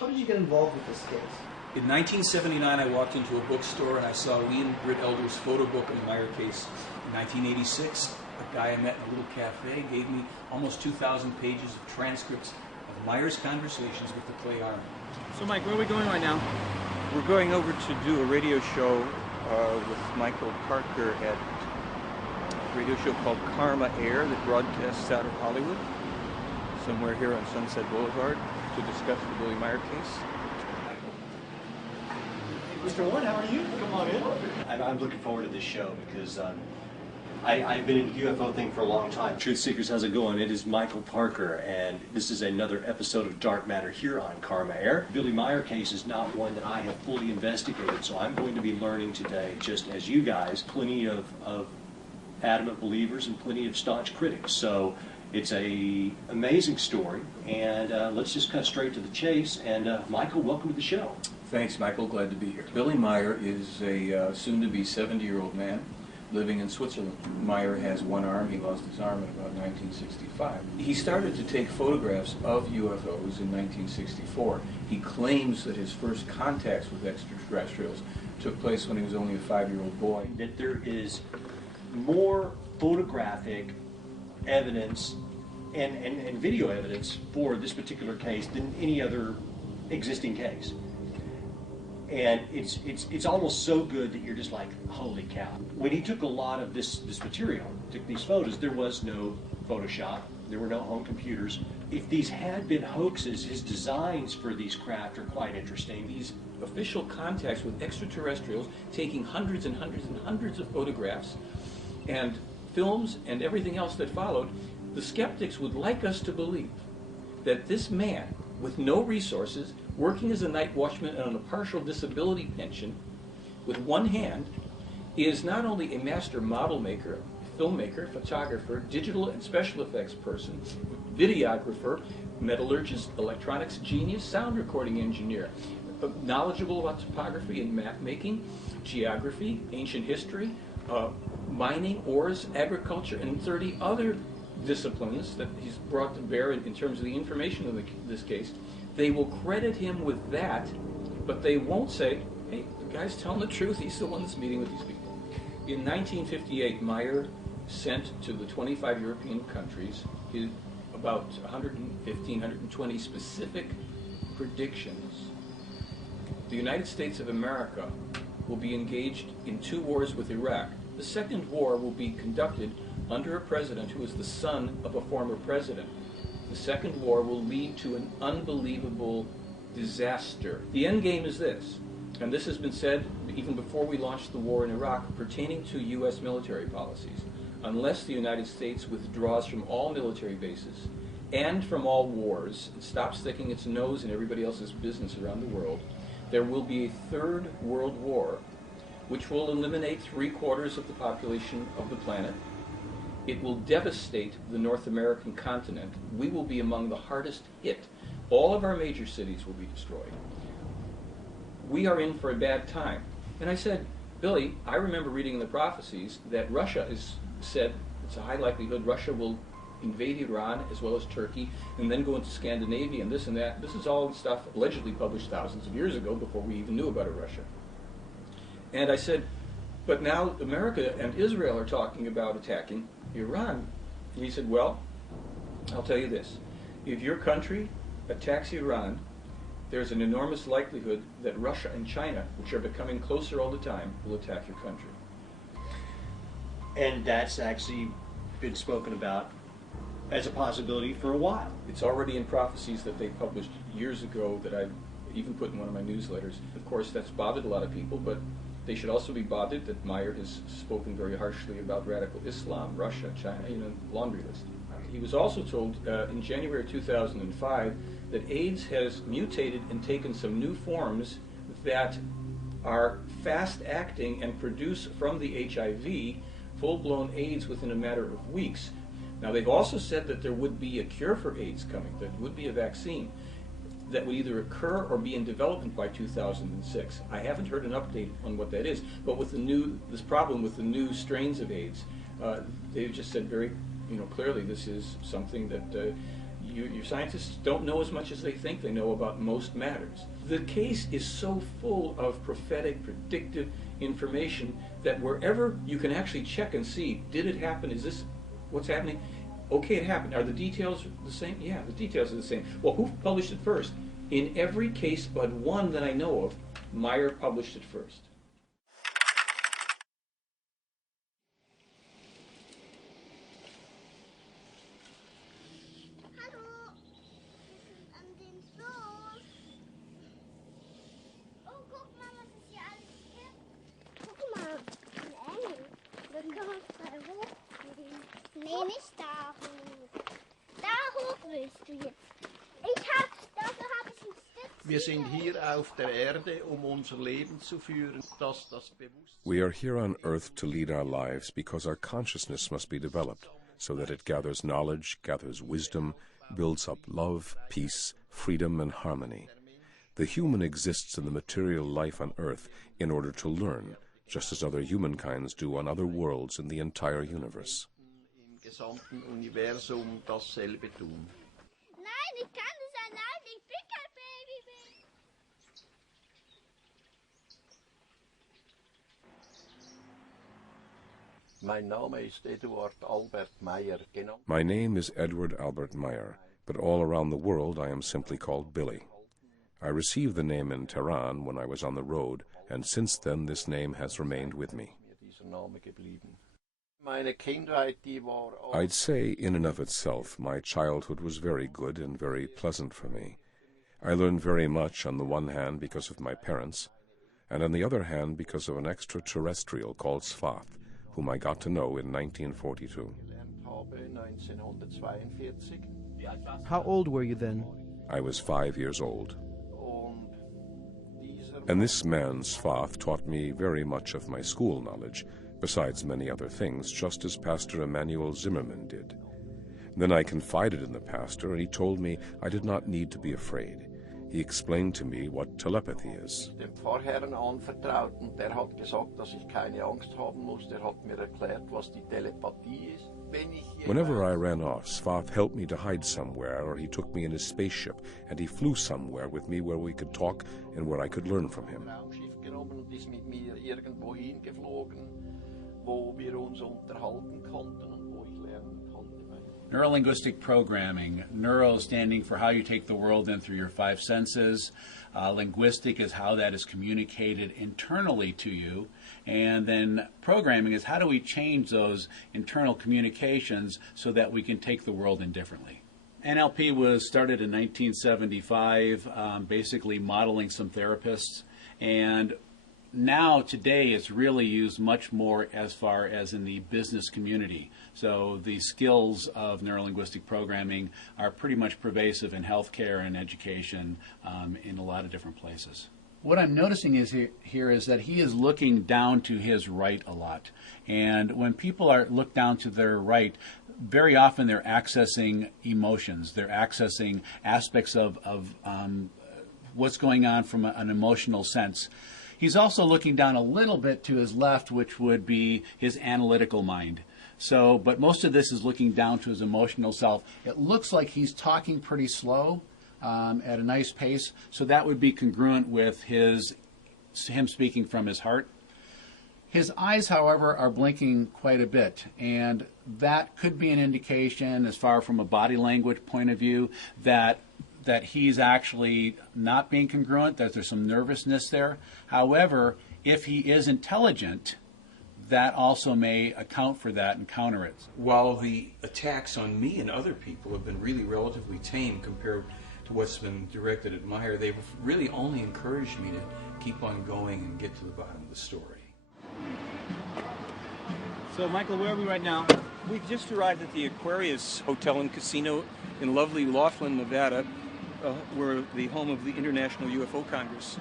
How did you get involved with this case? In 1979, I walked into a bookstore and I saw Lee and Britt Elder's photo book on the Meyer case. In 1986, a guy I met in a little cafe gave me almost 2,000 pages of transcripts of Meyer's conversations with the Clay Army. So Mike, where are we going right now? We're going over to do a radio show with Michael Parker at a radio show called Karma Air that broadcasts out of Hollywood, somewhere here on Sunset Boulevard, to discuss the Billy Meyer case. Mr. Warren, how are you? Come on in. I'm looking forward to this show because I've been in the UFO thing for a long time. Truth Seekers, how's it going? It is Michael Parker, and this is another episode of Dark Matter here on Karma Air. Billy Meyer case is not one that I have fully investigated, so I'm going to be learning today, just as you guys, plenty of adamant believers and plenty of staunch critics. So it's a amazing story, and let's just cut straight to the chase. And Michael, welcome to the show. Thanks, Michael. Glad to be here. Billy Meyer is a soon-to-be 70-year-old man living in Switzerland. Meyer has one arm. He lost his arm in about 1965. He started to take photographs of UFOs in 1964. He claims that his first contacts with extraterrestrials took place when he was only a 5-year-old boy. That there is more photographic evidence and video evidence for this particular case than any other existing case. And it's almost so good that you're just like, holy cow. When he took a lot of this material, took these photos, there was no Photoshop, there were no home computers. If these had been hoaxes, his designs for these craft are quite interesting. These official contacts with extraterrestrials, taking hundreds and hundreds and hundreds of photographs and films and everything else that followed, the skeptics would like us to believe that this man, with no resources, working as a night watchman and on a partial disability pension, with one hand, is not only a master model maker, filmmaker, photographer, digital and special effects person, videographer, metallurgist, electronics genius, sound recording engineer, knowledgeable about topography and map making, geography, ancient history, mining, ores, agriculture, and 30 other disciplines that he's brought to bear in terms of the information of this case. They will credit him with that, but they won't say, hey, the guy's telling the truth, he's the one that's meeting with these people. In 1958, Meyer sent to the 25 European countries about 115, 120 specific predictions. The United States of America will be engaged in 2 wars with Iraq. The second war will be conducted under a president who is the son of a former president. The second war will lead to an unbelievable disaster. The end game is this, and this has been said even before we launched the war in Iraq pertaining to U.S. military policies. Unless the United States withdraws from all military bases and from all wars and stops sticking its nose in everybody else's business around the world, there will be a third world war which will eliminate 3/4 of the population of the planet. It will devastate the North American continent. We will be among the hardest hit. All of our major cities will be destroyed. We are in for a bad time. And I said, Billy, I remember reading in the prophecies that Russia is said, it's a high likelihood Russia will invade Iran as well as Turkey and then go into Scandinavia and this and that. This is all stuff allegedly published thousands of years ago before we even knew about it, Russia. And I said, but now America and Israel are talking about attacking Iran. And he said, well, I'll tell you this. If your country attacks Iran, there's an enormous likelihood that Russia and China, which are becoming closer all the time, will attack your country. And that's actually been spoken about as a possibility for a while. It's already in prophecies that they published years ago that I've even put in one of my newsletters. Of course, that's bothered a lot of people, but they should also be bothered that Meyer has spoken very harshly about radical Islam, Russia, China, laundry list. He was also told in January 2005 that AIDS has mutated and taken some new forms that are fast-acting and produce from the HIV full-blown AIDS within a matter of weeks. Now, they've also said that there would be a cure for AIDS coming, that would be a vaccine that would either occur or be in development by 2006. I haven't heard an update on what that is, but with this problem with the new strains of AIDS, they've just said very clearly this is something that your scientists don't know as much as they think they know about most matters. The case is so full of prophetic, predictive information that wherever you can actually check and see, did it happen? Is this what's happening? Okay, it happened. Are the details the same? Yeah, the details are the same. Well, who published it first? In every case but one that I know of, Meyer published it first. Hallo, wir sind an den Fluss. Oh, guck mal, was es hier alles gibt. Guck mal, ein Engel. Wir können da hochgehen. Nee, nicht da hoch. Da hoch willst du jetzt. Dafür habe ich einen Stütz. Wir sind hier auf der Erde, unser Leben zu führen, das Bewusstsein. We are here on earth to lead our lives because our consciousness must be developed so that it gathers knowledge, gathers wisdom, builds up love, peace, freedom, and harmony. The human exists in the material life on earth in order to learn, just as other humankinds do on other worlds in the entire universe. Im gesamten Universum dasselbe tun. Nein, ich kann das allein. Ich bin kein Baby mehr. Mein Name ist Eduard Albert Meyer, genannt. My name is Edward Albert Meyer, but all around the world I am simply called Billy. I received the name in Tehran when I was on the road, and since then this name has remained with me. Meine Kindheit, die war I'd say, in and of itself, my childhood was very good and very pleasant for me. I learned very much on the one hand because of my parents, and on the other hand because of an extraterrestrial called Svath, whom I got to know in 1942. How old were you then? I was 5 years old. And this man, Svath, taught me very much of my school knowledge, besides many other things, just as Pastor Emanuel Zimmerman did. Then I confided in the pastor, and he told me I did not need to be afraid. He explained to me what telepathy is. Dem Pfarrherrn anvertraut und der hat gesagt, dass ich keine Angst haben muss. Der hat mir erklärt, was die Telepathie ist. Whenever I ran off, Svath helped me to hide somewhere, or he took me in his spaceship, and he flew somewhere with me where we could talk and where I could learn from him. Raumschiff genommen und ist mit mir irgendwo hingeflogen, wo wir uns unterhalten konnten und wo ich lernen konnte. Neurolinguistic programming. Neuro standing for how you take the world in through your five senses. Linguistic is how that is communicated internally to you. And then programming is how do we change those internal communications so that we can take the world in differently. NLP was started in 1975, basically modeling some therapists. And now, today, it's really used much more as far as in the business community. So the skills of neurolinguistic programming are pretty much pervasive in healthcare and education in a lot of different places. What I'm noticing here is that he is looking down to his right a lot. And when people look down to their right, very often they're accessing emotions. They're accessing aspects of what's going on from an emotional sense. He's also looking down a little bit to his left, which would be his analytical mind. So, but most of this is looking down to his emotional self. It looks like he's talking pretty slow at a nice pace, so that would be congruent with him speaking from his heart. His eyes, however, are blinking quite a bit, and that could be an indication, as far from a body language point of view, that he's actually not being congruent, that there's some nervousness there. However, if he is intelligent, that also may account for that and counter it. While the attacks on me and other people have been really relatively tame compared to what's been directed at Meyer, they've really only encouraged me to keep on going and get to the bottom of the story. So, Michael, where are we right now? We've just arrived at the Aquarius Hotel and Casino in lovely Laughlin, Nevada. We're the home of the International UFO Congress,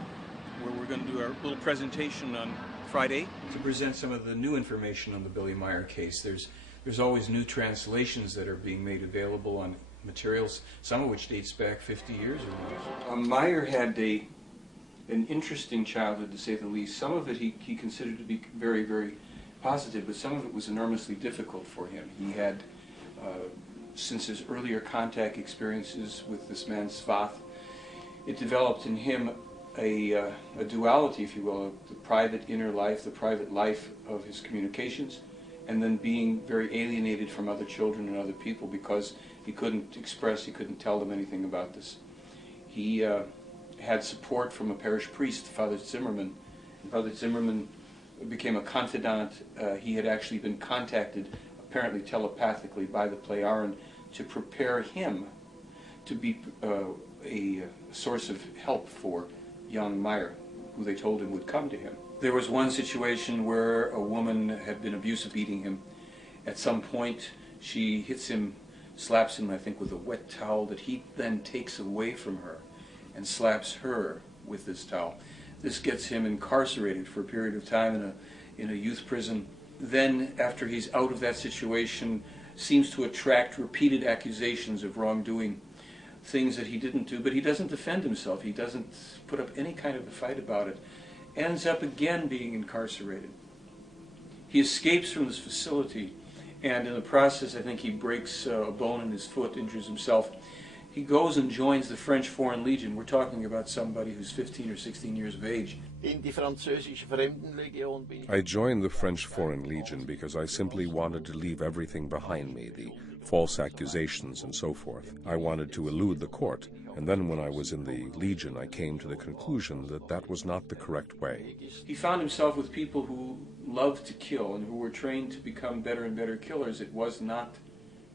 where we're going to do our little presentation on Friday to present some of the new information on the Billy Meyer case. There's always new translations that are being made available on materials, some of which dates back 50 years or more. Meyer had an interesting childhood, to say the least. Some of it he considered to be very, very positive, but some of it was enormously difficult for him. He had since his earlier contact experiences with this man Svath, it developed in him a duality, if you will, of the private inner life, the private life of his communications, and then being very alienated from other children and other people because he couldn't express, he couldn't tell them anything about this. He had support from a parish priest, Father Zimmerman. Father Zimmerman became a confidant. He had actually been contacted, apparently telepathically, by the Plejaren to prepare him to be a source of help for young Meyer, who they told him would come to him. There was one situation where a woman had been abusive beating him. At some point, she hits him, slaps him, I think, with a wet towel that he then takes away from her and slaps her with this towel. This gets him incarcerated for a period of time in a youth prison. Then, after he's out of that situation, seems to attract repeated accusations of wrongdoing, things that he didn't do, but he doesn't defend himself. He doesn't put up any kind of a fight about it. Ends up again being incarcerated. He escapes from this facility, and in the process, I think he breaks a bone in his foot, injures himself. He goes and joins the French Foreign Legion. We're talking about somebody who's 15 or 16 years of age. I joined the French Foreign Legion because I simply wanted to leave everything behind me, the false accusations and so forth. I wanted to elude the court, and then when I was in the Legion, I came to the conclusion that that was not the correct way. He found himself with people who loved to kill and who were trained to become better and better killers. It was not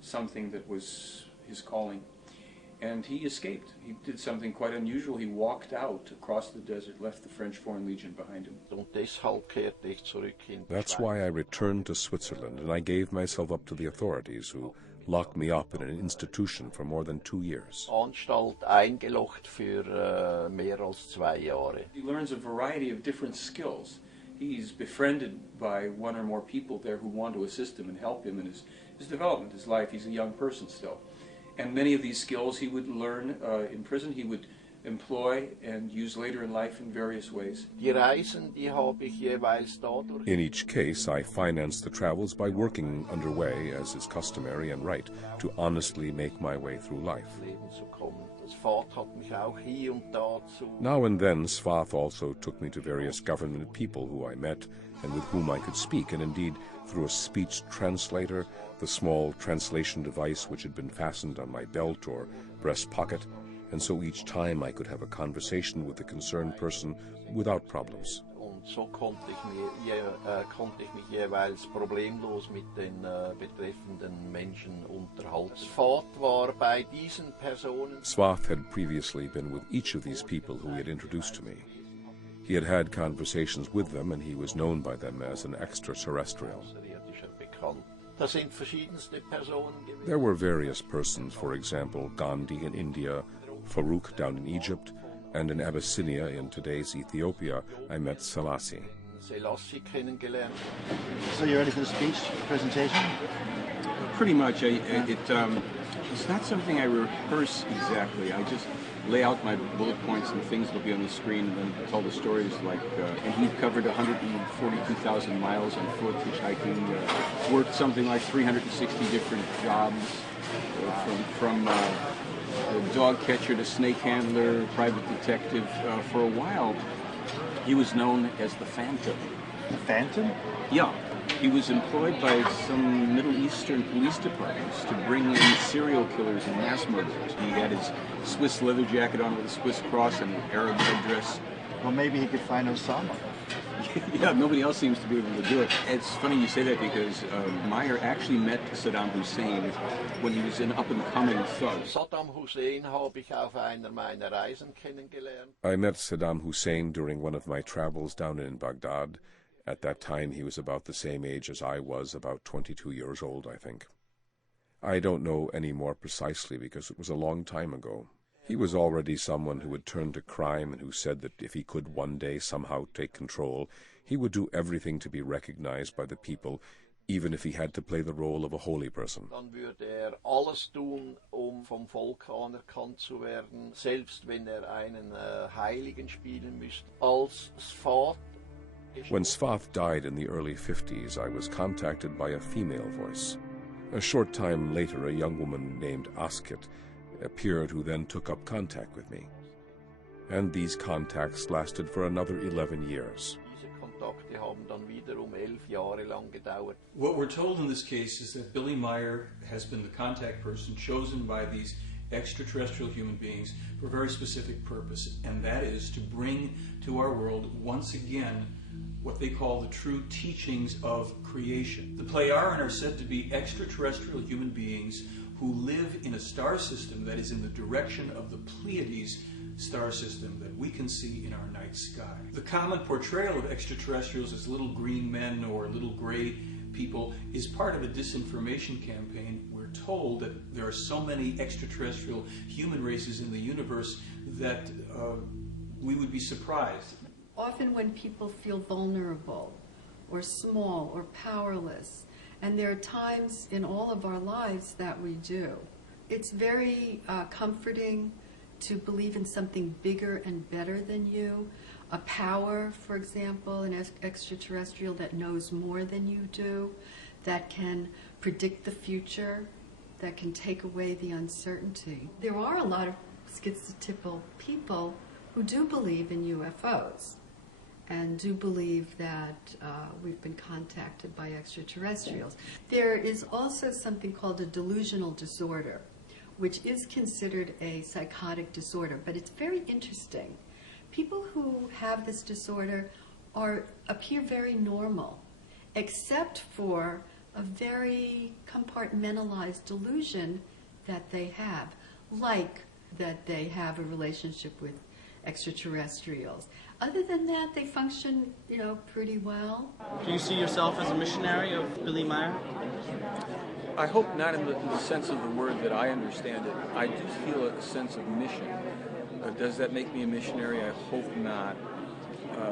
something that was his calling. And he escaped. He did something quite unusual. He walked out across the desert, left the French Foreign Legion behind him. That's why I returned to Switzerland, and I gave myself up to the authorities, who locked me up in an institution for more than 2 years. He learns a variety of different skills. He's befriended by one or more people there who want to assist him and help him in his development, his life. He's a young person still. And many of these skills he would learn in prison, he would employ and use later in life in various ways. In each case, I financed the travels by working underway, as is customary and right, to honestly make my way through life. Now and then, Svath also took me to various government people who I met and with whom I could speak, and indeed, through a speech translator, the small translation device which had been fastened on my belt or breast pocket, and so each time I could have a conversation with the concerned person without problems. So konnte ich mich jeweils problemlos mit den betreffenden Menschen unterhalten. Svath war bei diesen Personen. Svath had previously been with each of these people who he had introduced to me. He had had conversations with them, and he was known by them as an extraterrestrial. There were various persons, for example, Gandhi in India, Farouk down in Egypt, and in Abyssinia, in today's Ethiopia, I met Selassie. So you're ready for the speech presentation? Pretty much. It's not something I rehearse exactly. I just lay out my bullet points and things will be on the screen and then tell the stories like, and he covered 142,000 miles on foot, hitchhiking, worked something like 360 different jobs, from dog catcher to snake handler, private detective. For a while, he was known as the Phantom. The Phantom? Yeah. He was employed by some Middle Eastern police departments to bring in serial killers and mass murderers. He had his Swiss leather jacket on with a Swiss cross and an Arab headdress. Well, maybe he could find Osama. Yeah, nobody else seems to be able to do it. It's funny you say that because Meyer actually met Saddam Hussein when he was an up-and-coming thug. Saddam Hussein habe ich auf einer meiner Reisen kennengelernt. I met Saddam Hussein during one of my travels down in Baghdad. At that time, he was about the same age as I was, about 22 years old, I think. I don't know any more precisely because it was a long time ago. He was already someone who had turned to crime and who said that if he could one day somehow take control, he would do everything to be recognized by the people, even if he had to play the role of a holy person. Dann würde alles tun, vom Volk anerkannt zu werden, selbst wenn einen Heiligen spielen müsste. Als Svath. When Svath died in the early 50s, I was contacted by a female voice. A short time later, a young woman named Asket appeared who then took up contact with me. And these contacts lasted for another 11 years. What we're told in this case is that Billy Meyer has been the contact person chosen by these extraterrestrial human beings for a very specific purpose, and that is to bring to our world once again what they call the true teachings of creation. The Plejaren are said to be extraterrestrial human beings who live in a star system that is in the direction of the Pleiades star system that we can see in our night sky. The common portrayal of extraterrestrials as little green men or little gray people is part of a disinformation campaign. We're told that there are so many extraterrestrial human races in the universe that we would be surprised. Often when people feel vulnerable or small or powerless, and there are times in all of our lives that we do, it's very comforting to believe in something bigger and better than you, a power, for example, an extraterrestrial that knows more than you do, that can predict the future, that can take away the uncertainty. There are a lot of schizotypal people who do believe in UFOs and do believe that we've been contacted by extraterrestrials. There is also something called a delusional disorder, which is considered a psychotic disorder, but it's very interesting. People who have this disorder appear very normal, except for a very compartmentalized delusion that they have, like that they have a relationship with extraterrestrials. Other than that, they function, pretty well. Do you see yourself as a missionary of Billy Meyer? I hope not in the sense of the word that I understand it. I do feel a sense of mission. Does that make me a missionary? I hope not.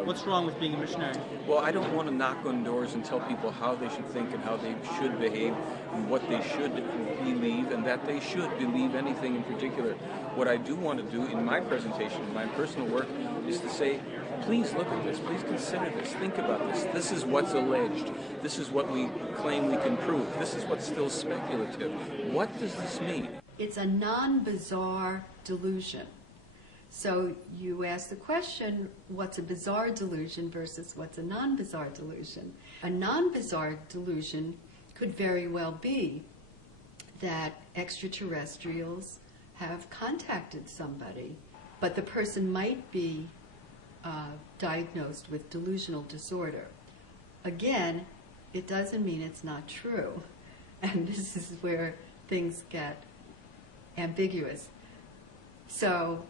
What's wrong with being a missionary? Well, I don't want to knock on doors and tell people how they should think and how they should behave and what they should believe and that they should believe anything in particular. What I do want to do in my presentation, in my personal work, is to say, please look at this, please consider this, think about this. This is what's alleged. This is what we claim we can prove. This is what's still speculative. What does this mean? It's a non-bizarre delusion. So you ask the question, what's a bizarre delusion versus what's a non-bizarre delusion? A non-bizarre delusion could very well be that extraterrestrials have contacted somebody, but the person might be diagnosed with delusional disorder. Again, it doesn't mean it's not true. And this is where things get ambiguous. So,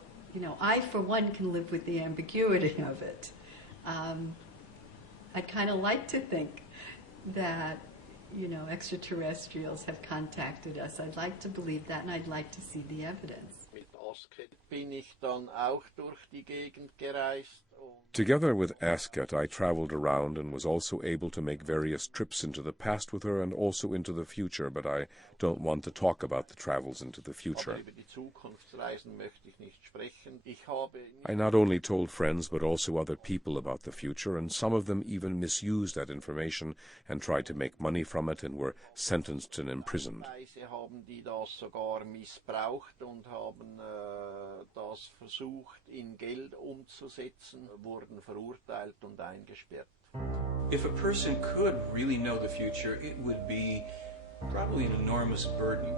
I, for one, can live with the ambiguity of it. I'd kind of like to think that, extraterrestrials have contacted us. I'd like to believe that, and I'd like to see the evidence. Together with Asket, I traveled around and was also able to make various trips into the past with her and also into the future, but I don't want to talk about the travels into the future. I not only told friends but also other people about the future, and some of them even misused that information and tried to make money from it and were sentenced and imprisoned. If a person could really know the future, it would be probably an enormous burden,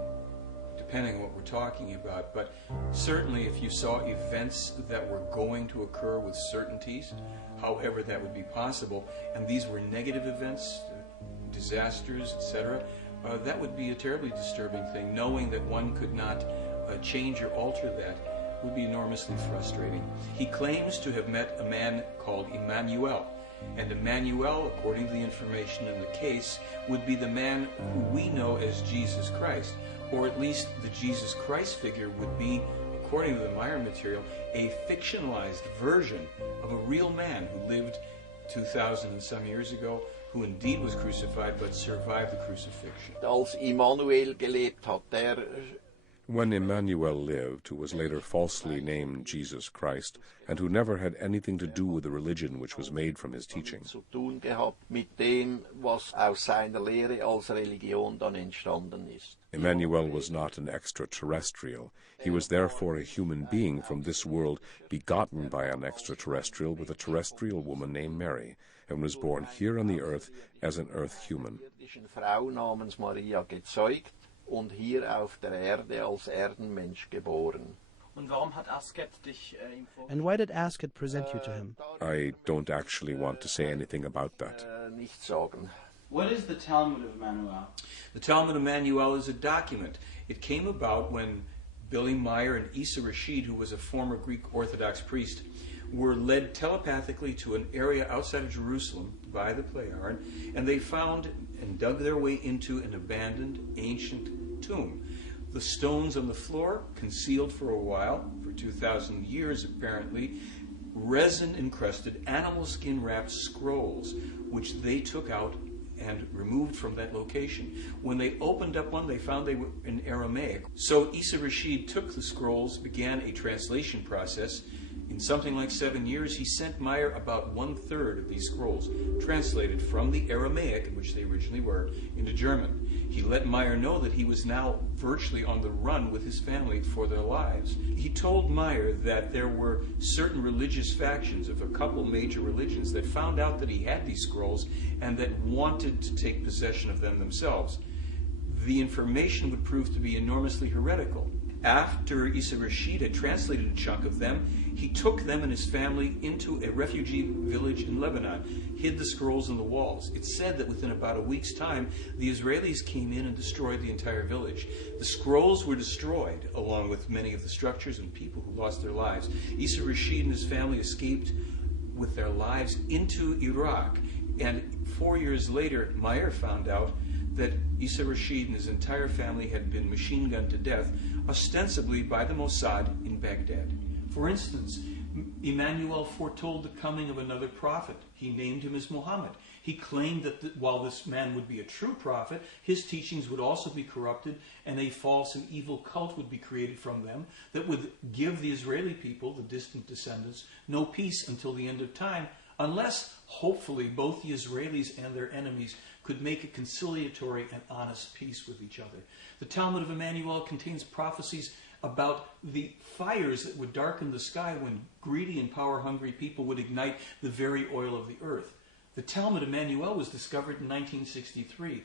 depending on what we're talking about. But certainly if you saw events that were going to occur with certainties, however that would be possible, and these were negative events, disasters, etc., that would be a terribly disturbing thing. Knowing that one could not change or alter that would be enormously frustrating. He claims to have met a man called Emmanuel, and Emmanuel, according to the information in the case, would be the man who we know as Jesus Christ, or at least the Jesus Christ figure would be, according to the Meyer material, a fictionalized version of a real man who lived 2,000 and some years ago, who indeed was crucified but survived the crucifixion. Als Immanuel gelebt hat, When Emmanuel lived, who was later falsely named Jesus Christ, and who never had anything to do with the religion which was made from his teaching, Zu tun gehabt mit dem, was aus seiner Lehre als Religion dann entstanden ist. Emmanuel was not an extraterrestrial. He was therefore a human being from this world, begotten by an extraterrestrial with a terrestrial woman named Mary, and was born here on the earth as an earth human. Eine Frau namens Maria gezeugt und hier auf der Erde als Erdenmensch geboren. Und warum hat Asket dich ihm vorgestellt? And why did Asket present you to him? I don't actually want to say anything about that. Nicht sagen. What is the Talmud of Emmanuel? The Talmud of Emmanuel is a document. It came about when Billy Meyer and Isa Rashid, who was a former Greek Orthodox priest, were led telepathically to an area outside of Jerusalem by the Pleiaren, and they found and dug their way into an abandoned ancient tomb. The stones on the floor, concealed for a while, for 2,000 years apparently, resin-encrusted, animal skin-wrapped scrolls, which they took out and removed from that location. When they opened up one, they found they were in Aramaic. So Isa Rashid took the scrolls, began a translation process. In something like 7 years, he sent Meyer about 1/3 of these scrolls, translated from the Aramaic, in which they originally were, into German. He let Meyer know that he was now virtually on the run with his family for their lives. He told Meyer that there were certain religious factions of a couple major religions that found out that he had these scrolls and that wanted to take possession of them themselves. The information would prove to be enormously heretical. After Isa Rashid had translated a chunk of them, he took them and his family into a refugee village in Lebanon, hid the scrolls in the walls. It's said that within about a week's time, the Israelis came in and destroyed the entire village. The scrolls were destroyed, along with many of the structures and people who lost their lives. Isa Rashid and his family escaped with their lives into Iraq. And 4 years later, Meyer found out that Isa Rashid and his entire family had been machine gunned to death, ostensibly by the Mossad in Baghdad. For instance, Emmanuel foretold the coming of another prophet. He named him as Muhammad. He claimed that while this man would be a true prophet, his teachings would also be corrupted, and a false and evil cult would be created from them that would give the Israeli people, the distant descendants, no peace until the end of time, unless, hopefully, both the Israelis and their enemies could make a conciliatory and honest peace with each other. The Talmud of Emmanuel contains prophecies about the fires that would darken the sky when greedy and power-hungry people would ignite the very oil of the earth. The Talmud of Emmanuel was discovered in 1963.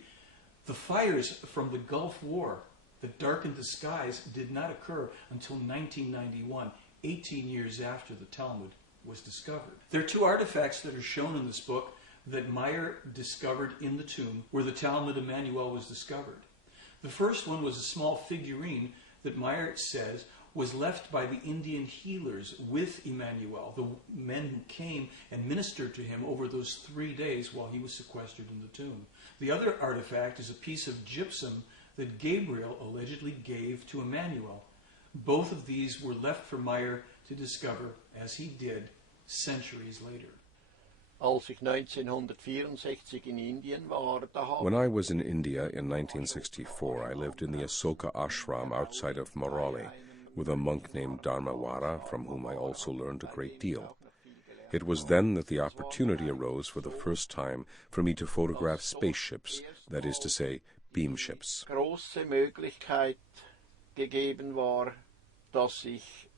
The fires from the Gulf War that darkened the skies did not occur until 1991, 18 years after the Talmud was discovered. There are two artifacts that are shown in this book that Meyer discovered in the tomb where the Talmud of Emmanuel was discovered. The first one was a small figurine that Meyer says was left by the Indian healers with Emmanuel, the men who came and ministered to him over those 3 days while he was sequestered in the tomb. The other artifact is a piece of gypsum that Gabriel allegedly gave to Emmanuel. Both of these were left for Meyer to discover, as he did centuries later. Als ich 1964 in Indien war, When I was in India in 1964, I lived in the Asoka ashram outside of Morali with a monk named Dharmawara, from whom I also learned a great deal. It was then that the opportunity arose for the first time for me to photograph spaceships, that is to say, beamships. Große Möglichkeit gegeben war, dass ich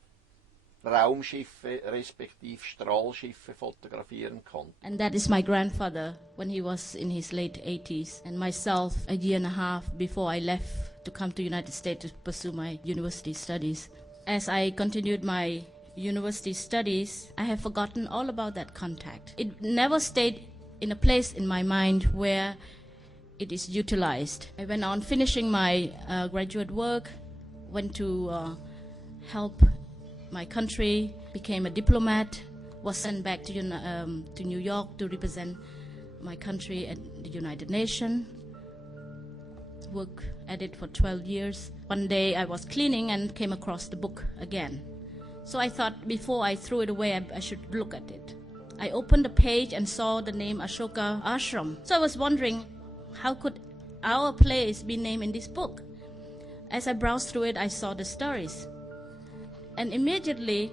Raumschiffe respektive Strahlschiffe fotografieren konnte. And that is my grandfather when he was in his late 80s, and myself a year and a half before I left to come to United States to pursue my university studies. As I continued my university studies, I have forgotten all about that contact. It never stayed in a place in my mind where it is utilized. I went on finishing my graduate work, went to help my country, became a diplomat, was sent back to New York to represent my country at the United Nations. Worked at it for 12 years. One day I was cleaning and came across the book again. So I thought before I threw it away, I should look at it. I opened the page and saw the name Ashoka Ashram. So I was wondering, how could our place be named in this book? As I browsed through it, I saw the stories. And immediately,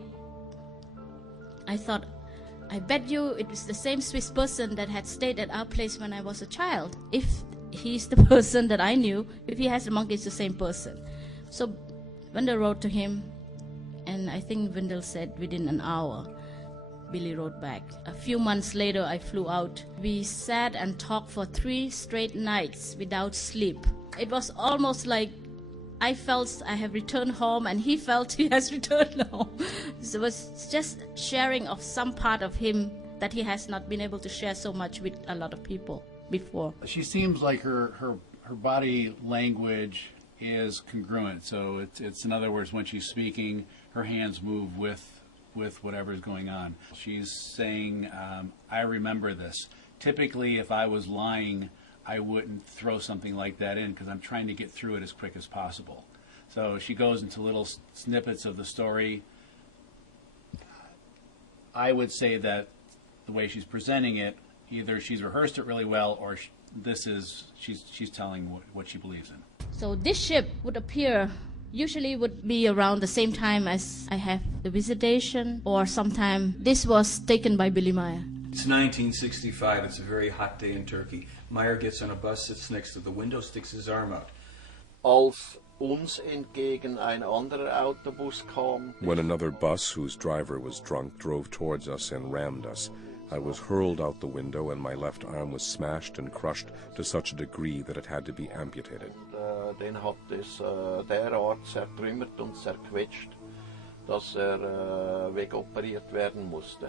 I thought, I bet you it was the same Swiss person that had stayed at our place when I was a child. If he's the person that I knew, if he has the monkey, it's the same person. So Wendell wrote to him, and I think Wendell said within an hour, Billy wrote back. A few months later, I flew out. We sat and talked for 3 straight nights without sleep. It was almost like I felt I have returned home and he felt he has returned home. So it was just sharing of some part of him that he has not been able to share so much with a lot of people before. She seems like her body language is congruent. So it's in other words, when she's speaking, her hands move with whatever is going on. She's saying, I remember this. Typically, if I was lying, I wouldn't throw something like that in because I'm trying to get through it as quick as possible. So she goes into little snippets of the story. I would say that the way she's presenting it, either she's rehearsed it really well or she's telling what she believes in. So this ship would appear, usually would be around the same time as I have the visitation, or sometime this was taken by Billy Meyer. It's 1965. It's a very hot day in Turkey. Meyer gets on a bus, sits next to the window, sticks his arm out. Als uns entgegen ein anderer Autobus kam. When another bus whose driver was drunk drove towards us and rammed us, I was hurled out the window and my left arm was smashed and crushed to such a degree that it had to be amputated. Den hat es derart zertrümmert und zerquetscht, dass wegoperiert werden musste.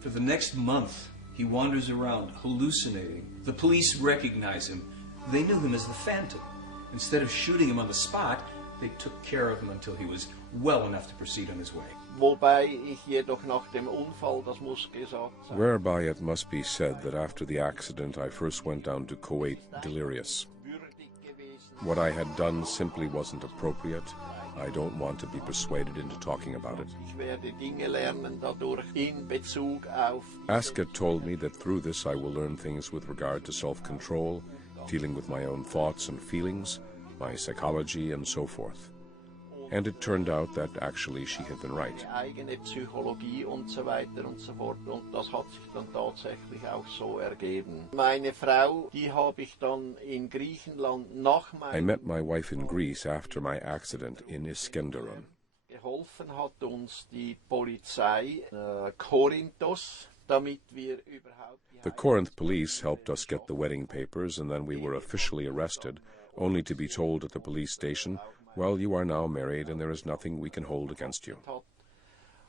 For the next month, he wanders around hallucinating. The police recognize him. They knew him as the Phantom. Instead of shooting him on the spot, they took care of him until he was well enough to proceed on his way. Wobei ich jedoch nach dem Unfall, das muss gesagt sein. Whereby it must be said that after the accident I first went down to Kuwait delirious. What I had done simply wasn't appropriate. I don't want to be persuaded into talking about it. Ich werde Dinge lernen dadurch in Bezug auf. Asket told me that through this I will learn things with regard to self-control, dealing with my own thoughts and feelings, my psychology and so forth. And it turned out that actually she had been right. Eigene Psychologie und so weiter und so fort. Und das hat sich dann tatsächlich auch so ergeben. Meine Frau, die habe ich dann in Griechenland nach I met my wife in Greece after my accident in Iskenderun. Geholfen hat uns die Polizei Korinthos, damit wir überhaupt. The Corinth police helped us get the wedding papers, and then we were officially arrested, only to be told at the police station, well, you are now married and there is nothing we can hold against you.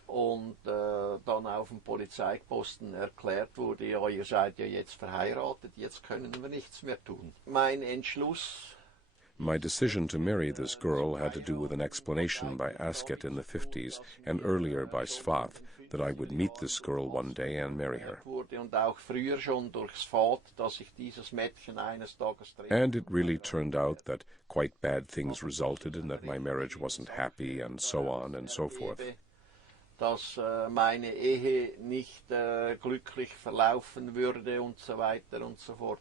Und dann auf dem Polizeiposten erklärt wurde, ja, ihr seid ja jetzt verheiratet, jetzt können wir nichts mehr tun. Mein Entschluss. My decision to marry this girl had to do with an explanation by Asket in the 50s and earlier by Svath that I would meet this girl one day and marry her. And it really turned out that quite bad things resulted in that my marriage wasn't happy and so on and so forth. Dass meine Ehe nicht glücklich verlaufen würde und so weiter und so fort.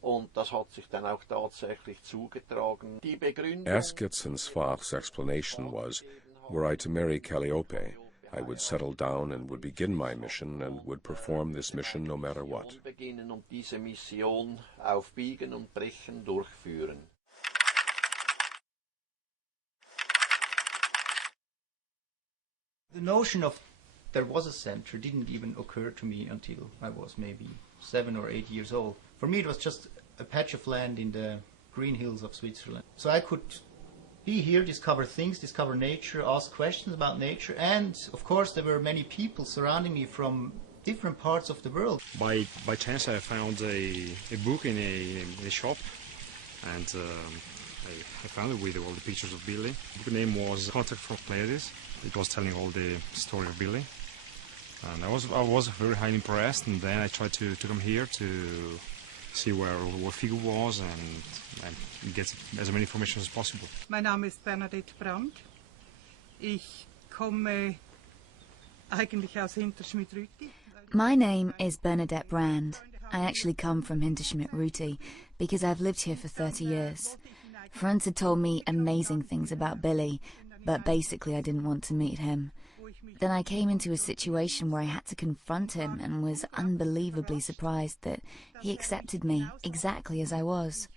Und das hat sich dann auch tatsächlich zugetragen. Die Begründung. Asket's and Svath's explanation was, were I to marry Calliope, I would settle down and would begin my mission and would perform this mission no matter what. Beginnen und diese Mission auf Biegen und Brechen durchführen. The notion of there was a center didn't even occur to me until I was maybe 7 or 8 years old. For me, it was just a patch of land in the green hills of Switzerland. So I could be here, discover things, discover nature, ask questions about nature, and of course there were many people surrounding me from different parts of the world. By chance I found a book in a shop, and I found it with all the pictures of Billy. The book name was Contact from Pleiades. It was telling all the story of Billy. And I was very highly impressed, and then I tried to come here to see where Figo was and get as many information as possible. Mein Name ist Bernadette Brandt. Ich komme eigentlich aus Hinterschmidt-Rüti. My name is Bernadette Brand. I actually come from Hinterschmidt-Rüti because I've lived here for 30 years. Franz had told me amazing things about Billy, but basically I didn't want to meet him. Then I came into a situation where I had to confront him and was unbelievably surprised that he accepted me exactly as I was.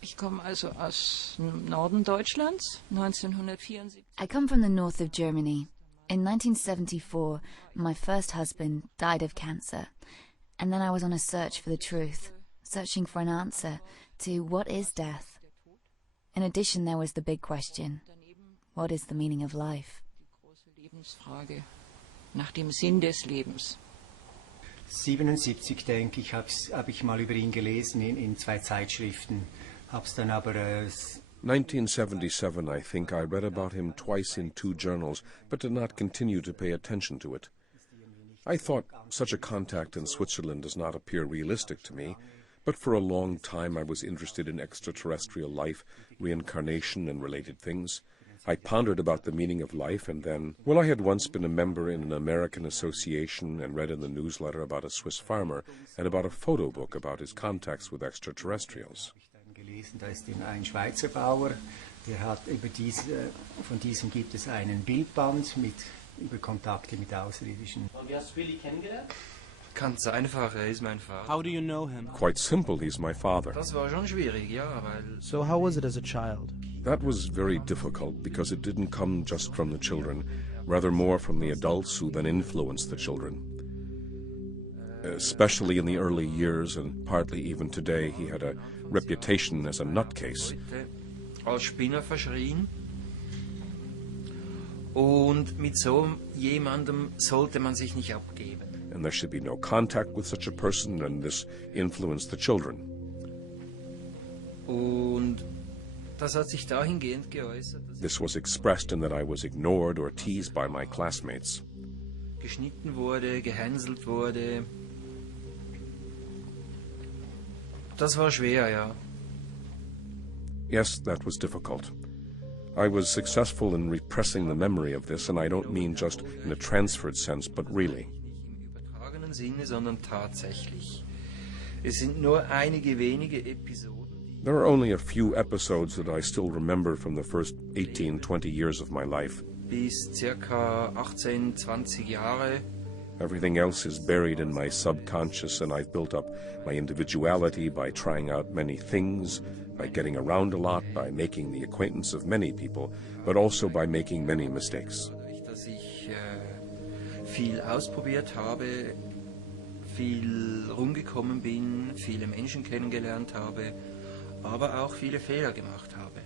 Ich komme also aus Norden Deutschlands, 1974. I come from the north of Germany. In 1974, my first husband died of cancer, and then I was on a search for the truth, searching for an answer to what is death. In addition, there was the big question, what is the meaning of life? Lebensfrage nach dem Sinn des Lebens. 77, denke ich, habe ich mal über ihn gelesen in zwei Zeitschriften. Hab's dann aber 1977, I think I read about him twice in 2 journals, but did not continue to pay attention to it. I thought such a contact in Switzerland does not appear realistic to me, but for a long time I was interested in extraterrestrial life, reincarnation, and related things. I pondered about the meaning of life, and then, well, I had once been a member in an American association and read in the newsletter about a Swiss farmer and about a photo book about his contacts with extraterrestrials. gelesen, da ist ein Schweizer Bauer, der hat von diesem gibt es einen Bildband über Kontakte mit Außerirdischen. Und wie hast du Billy kennengelernt? Ganz einfach, ist mein Vater. How do you know him? Quite simple, he's my father. Das war schon schwierig, ja, weil... So how was it as a child? That was very difficult because it didn't come just from the children, rather more from the adults who then influenced the children. Especially in the early years and partly even today, he had a reputation as a nutcase. Als Spinner verschrien. Und mit so jemandem sollte man sich nicht abgeben. And there should be no contact with such a person, and this influenced the children. Und das hat sich dahingehend geäußert, dass This was expressed in that I was ignored or teased by my classmates. geschnitten wurde, gehänselt wurde. Das war schwer, ja. Yes, that was difficult. I was successful in repressing the memory of this, and I don't mean just in a transferred sense, but really. Im Sinne, sondern tatsächlich. Es sind nur einige wenige Episoden. There are only a few episodes that I still remember from the first 18, 20 years of my life. Bis circa 18, 20 Jahre. Everything else is buried in my subconscious, and I've built up my individuality by trying out many things, by getting around a lot, by making the acquaintance of many people, but also by making many mistakes. Dass ich viel ausprobiert habe, viel rumgekommen bin, viele Menschen kennengelernt habe, aber auch viele Fehler gemacht habe.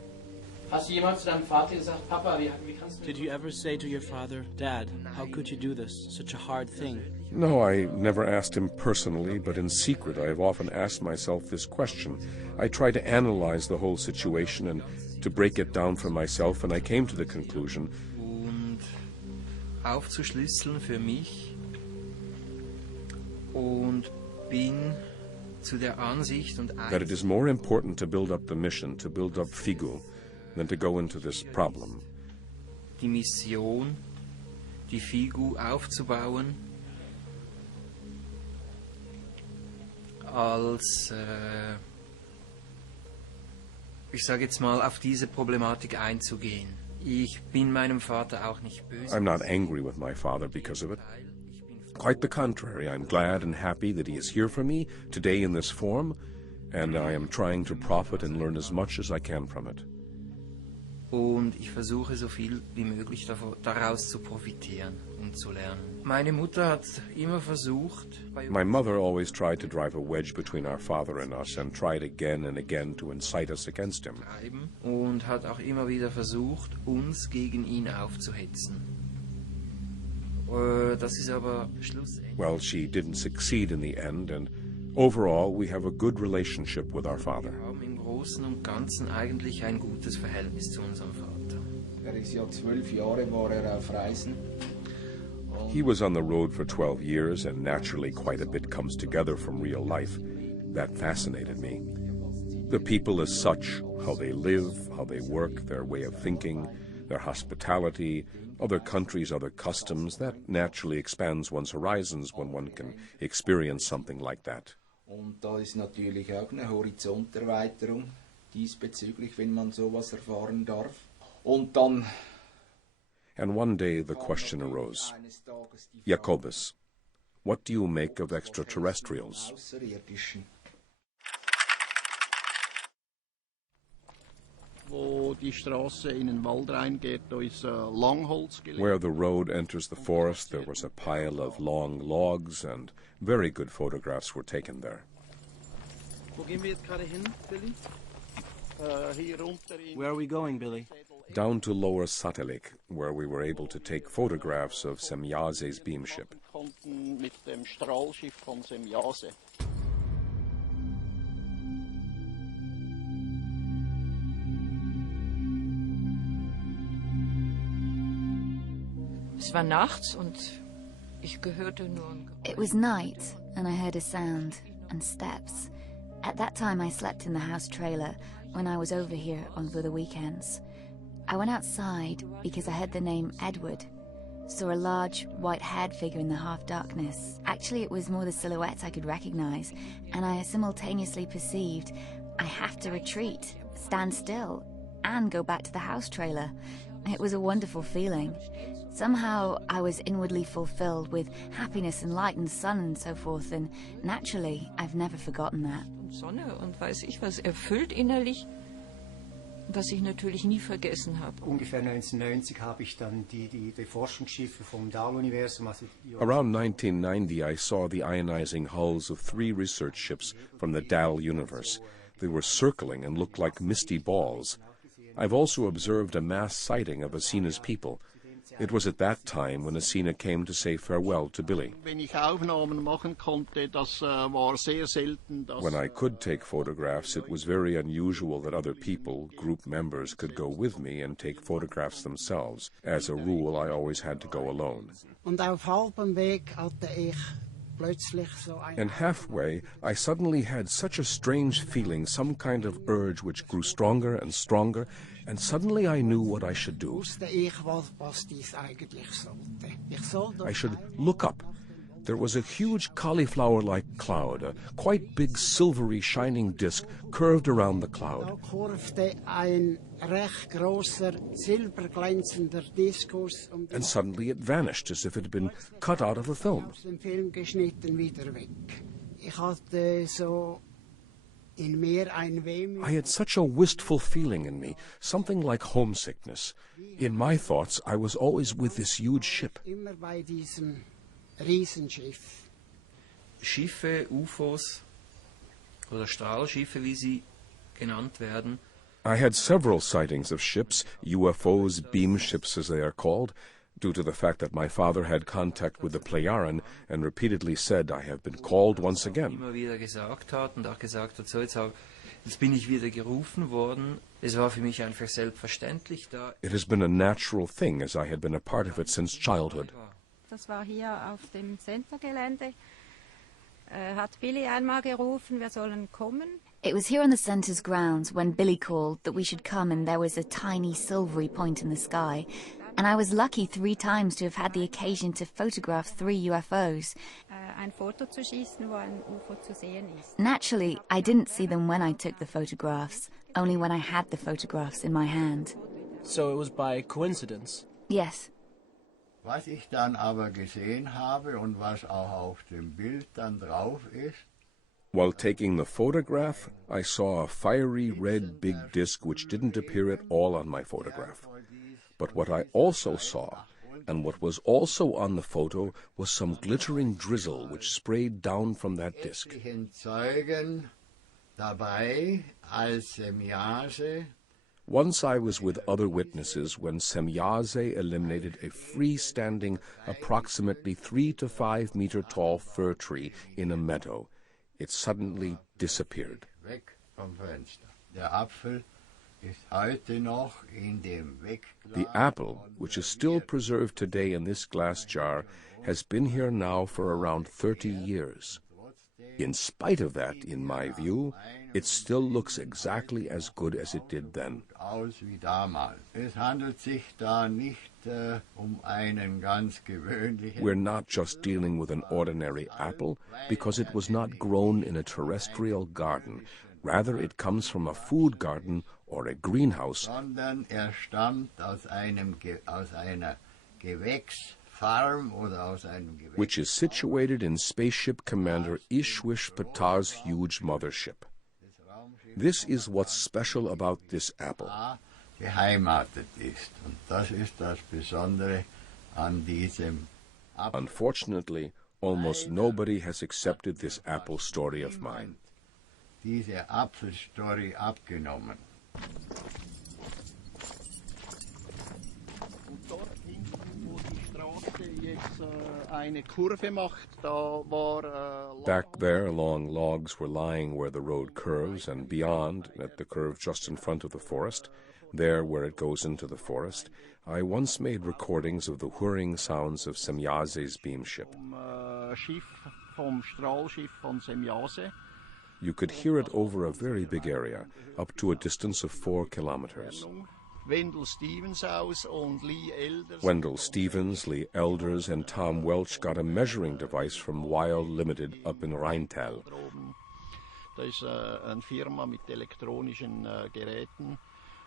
Hast du jemals zu deinem Vater gesagt, Papa, wie kannst du... Did you ever say to your father, Dad, how could you do this? Such a hard thing. No, I never asked him personally, but in secret I have often asked myself this question. I tried to analyze the whole situation and to break it down for myself, and I came to the conclusion Und aufzuschlüsseln für mich und bin zu der Ansicht und that it is more important to build up the mission, to build up Figu, than to go into this problem. Die Mission, die Figu aufzubauen, als, ich sage jetzt mal, auf diese Problematik einzugehen. Ich bin meinem Vater auch nicht böse. I'm not angry with my father because of it. Quite the contrary, I'm glad and happy that he is here for me today in this form, and I am trying to profit and learn as much as I can from it. Und ich versuche so viel wie möglich daraus zu profitieren und zu lernen. Meine Mutter hat immer versucht... My mother always tried to drive a wedge between our father and us and tried again and again to incite us against him. Und hat auch immer wieder versucht, uns gegen ihn aufzuhetzen. Das ist aber schlussendlich... Well, she didn't succeed in the end, and overall we have a good relationship with our father. Wir haben im Großen und Ganzen eigentlich ein gutes Verhältnis zu unserem Vater. Ist ja 12 Jahre war auf Reisen. He was on the road for 12 years, and naturally quite a bit comes together from real life. That fascinated me. The people as such, how they live, how they work, their way of thinking, their hospitality, other countries, other customs, that naturally expands one's horizons when one can experience something like that. Und da ist natürlich auch eine Horizonterweiterung, diesbezüglich, wenn man sowas erfahren darf. Und dann And one day the question arose, Jacobus, what do you make of extraterrestrials? Außerirdischen. Wo die Straße in den Wald reingeht, da ist Langholz gelegt. Where the road enters the forest, there was a pile of long logs, and very good photographs were taken there. Wo gehen wir jetzt gerade hin, Billy? Hier runter in Where are we going, Billy? Down to Lower Satellik, where we were able to take photographs of Semjase's beamship. konnten mit dem Strahlschiff von Semjase. Es war nachts und ich hörte nur ein Geräusch. It was night, and I heard a sound and steps. At that time, I slept in the house trailer when I was over here over the weekends. I went outside because I heard the name Edward, saw a large, white-haired figure in the half-darkness. Actually, it was more the silhouette I could recognize, and I simultaneously perceived I have to retreat, stand still, and go back to the house trailer. It was a wonderful feeling. Somehow I was inwardly fulfilled with happiness and light and sun and so forth, and naturally I've never forgotten that. Sonne und weiß ich was, erfüllt innerlich, was ich natürlich nie vergessen habe. Ungefähr 1990 habe ich dann die Forschungsschiffe vom Dahl-Universum. Around 1990, I saw the ionizing hulls of 3 research ships from the Dahl universe. They were circling and looked like misty balls. I've also observed a mass sighting of Asina's people. It was at that time when Asina came to say farewell to Billy. Wenn ich Aufnahmen machen konnte, das war sehr selten. When I could take photographs, it was very unusual that other people, group members, could go with me and take photographs themselves. As a rule, I always had to go alone. Und auf halbem Weg hatte ich plötzlich so ein... And halfway, I suddenly had such a strange feeling, some kind of urge which grew stronger and stronger, and suddenly I knew what I should do. Wusste ich, was dies eigentlich sollte. Ich sollte I should look up. There was a huge cauliflower-like cloud, a quite big silvery shining disk curved around the Da cloud. kurvte ein recht großer silberglänzender Diskus And suddenly it vanished as if it had been cut out of a film. aus dem Film geschnitten wieder weg. Ich hatte so in mir ein Wehmüt. I had such a wistful feeling in me, something like homesickness. In my thoughts, I was always with this huge ship. Immer bei diesem Riesenschiff. Schiffe, UFOs oder Strahlschiffe, wie sie genannt werden. I had several sightings of ships, UFOs, beam ships as they are called, due to the fact that my father had contact with the Plejaren and repeatedly said, I have been called once again. Immer wieder gesagt hat und auch gesagt hat, so jetzt bin ich wieder gerufen worden. Es war für mich einfach selbstverständlich da. It has been a natural thing, as I had been a part of it since childhood. Das war hier auf dem Centergelände. Hat Billy einmal gerufen, wir sollen kommen. It was here on the centre's grounds when Billy called that we should come, and there was a tiny silvery point in the sky. And I was lucky 3 times to have had the occasion to photograph 3 UFOs. Ein Foto zu schießen, wo ein UFO zu sehen ist. Naturally, I didn't see them when I took the photographs, only when I had the photographs in my hand. So it was by coincidence? Yes. Was ich dann aber gesehen habe und was auch auf dem Bild dann drauf ist, While taking the photograph, I saw a fiery red big disc which didn't appear at all on my photograph. But what I also saw, and what was also on the photo, was some glittering drizzle which sprayed down from that disc. etlichen Zeugen dabei, als Semjase Once I was with other witnesses when Semjase eliminated a freestanding, approximately 3 to 5 meter tall fir tree in a meadow. It suddenly disappeared. weg vom Fenster. Der Apfel ist heute noch in dem The apple, which is still preserved today in this glass jar, has been here now for around 30 years. In spite of that, in my view, it still looks exactly as good as it did then. aus wie damals. Es handelt sich da nicht einen ganz gewöhnlichen. We're not just dealing with an ordinary apple, because it was not grown in a terrestrial garden. Rather, it comes from a food garden or a greenhouse, Sondern stammt aus einer Gewächsfarm oder aus einem Gewächs. which is situated in Spaceship Commander Ishwish Pata's huge mothership. This is what's special about this apple. Beheimatet ist. Und das ist das Besondere an diesem Apfel. Unfortunately, almost nobody has accepted this apple story of mine. Diese Apfelstory abgenommen. Und dort hinten, wo die Straße jetzt eine Kurve macht, da war Back there, long logs were lying where the road curves, and beyond, at the curve just in front of the forest, there where it goes into the forest, I once made recordings of the whirring sounds of Semjase's beamship. vom Strahlschiff von Semjase. You could hear it over a very big area, up to a distance of 4 kilometers. Wendell Stevens aus und Lee Elders. Wendell Stevens, Lee Elders, and Tom Welch got a measuring device from Wild Limited up in Rheintal. Da ist eine Firma mit elektronischen Geräten.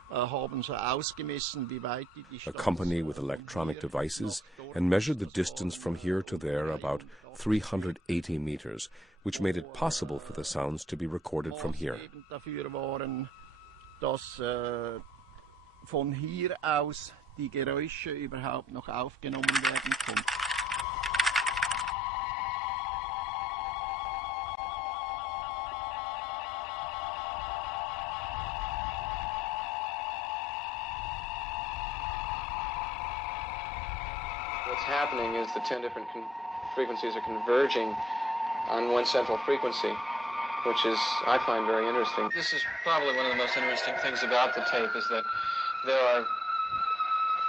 Haben sie ausgemessen, wie weit die A company with electronic devices, and measured the distance from here to there about 380 meters, which made it possible for the sounds to be recorded from here. Dafür waren, dass von hier aus die Geräusche überhaupt noch aufgenommen werden konnten. What's happening is the 10 different frequencies are converging on one central frequency, which is, I find, very interesting. This is probably one of the most interesting things about the tape is that there are...